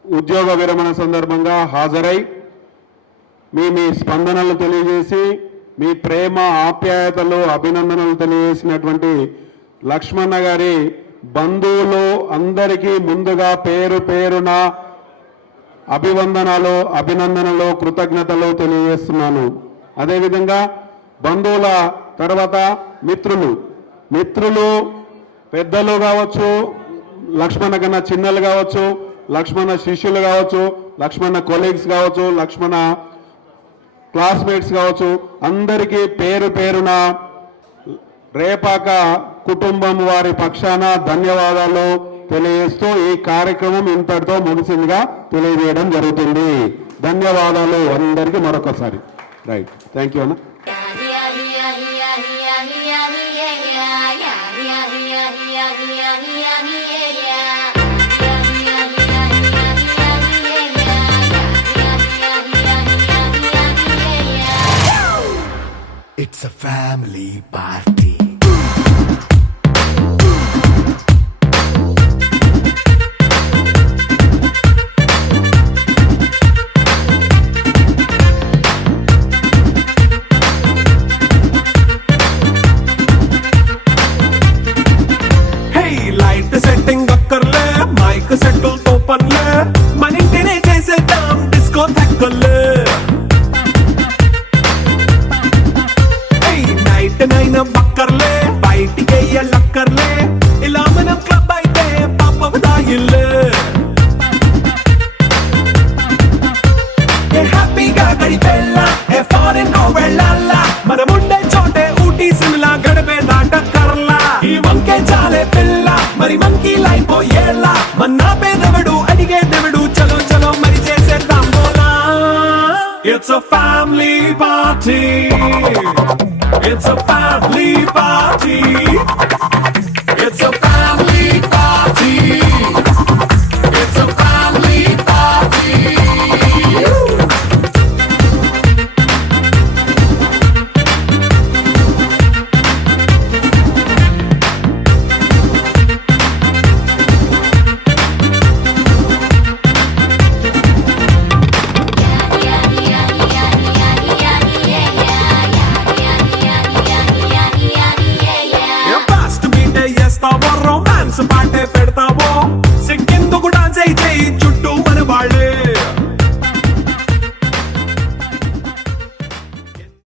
ఉద్యోగ విరమణ సందర్భంగా హాజరై మీ స్పందనలు తెలియజేసి మీ ప్రేమ ఆప్యాయతలు అభినందనలు తెలియజేసినటువంటి లక్ష్మణ గారి బంధువులు అందరికీ ముందుగా పేరు పేరున అభినందనలు కృతజ్ఞతలు తెలియజేస్తున్నాను. అదేవిధంగా బంధువుల తర్వాత మిత్రులు పెద్దలు కావచ్చు, లక్ష్మణ కన్నా చిన్నలు కావచ్చు, లక్ష్మణ శిష్యులు కావచ్చు, లక్ష్మణ కొలీగ్స్ కావచ్చు, లక్ష్మణ క్లాస్మేట్స్ కావచ్చు, అందరికీ పేరు పేరున రేపాక కుటుంబం వారి పక్షాన ధన్యవాదాలు తెలియజేస్తూ ఈ కార్యక్రమం ఇంతటితో ముగిసిందిగా తెలియజేయడం జరుగుతుంది. ధన్యవాదాలు అందరికీ మరొకసారి. రైట్, థ్యాంక్ యూ అన్న. It's a family party. Hey, light setting akkarle, mic settle to panle, manintine chesedam disco thakkale. నైన బక్కర్లే బయటికి లక్కర్లే ఇలా మనం క్లబ్ అయితే పాపం దాయిల్లే. హ్యాపీగా గడిపెళ్ళా ఫారెన్ నో వెళ్ళాలా, మనముండే చోటే ఊటీ సిమ్లా గడిపే దాటక్కర్లా. ఈ వంకే చాలే పిల్ల మరి మంకీ లైఫ్ పోయేలా, మన్నా పేదవడు అడిగేదెవడు, చలో చలో మరి చేసేద్దాం బోలా. It's a family party. It's a family party.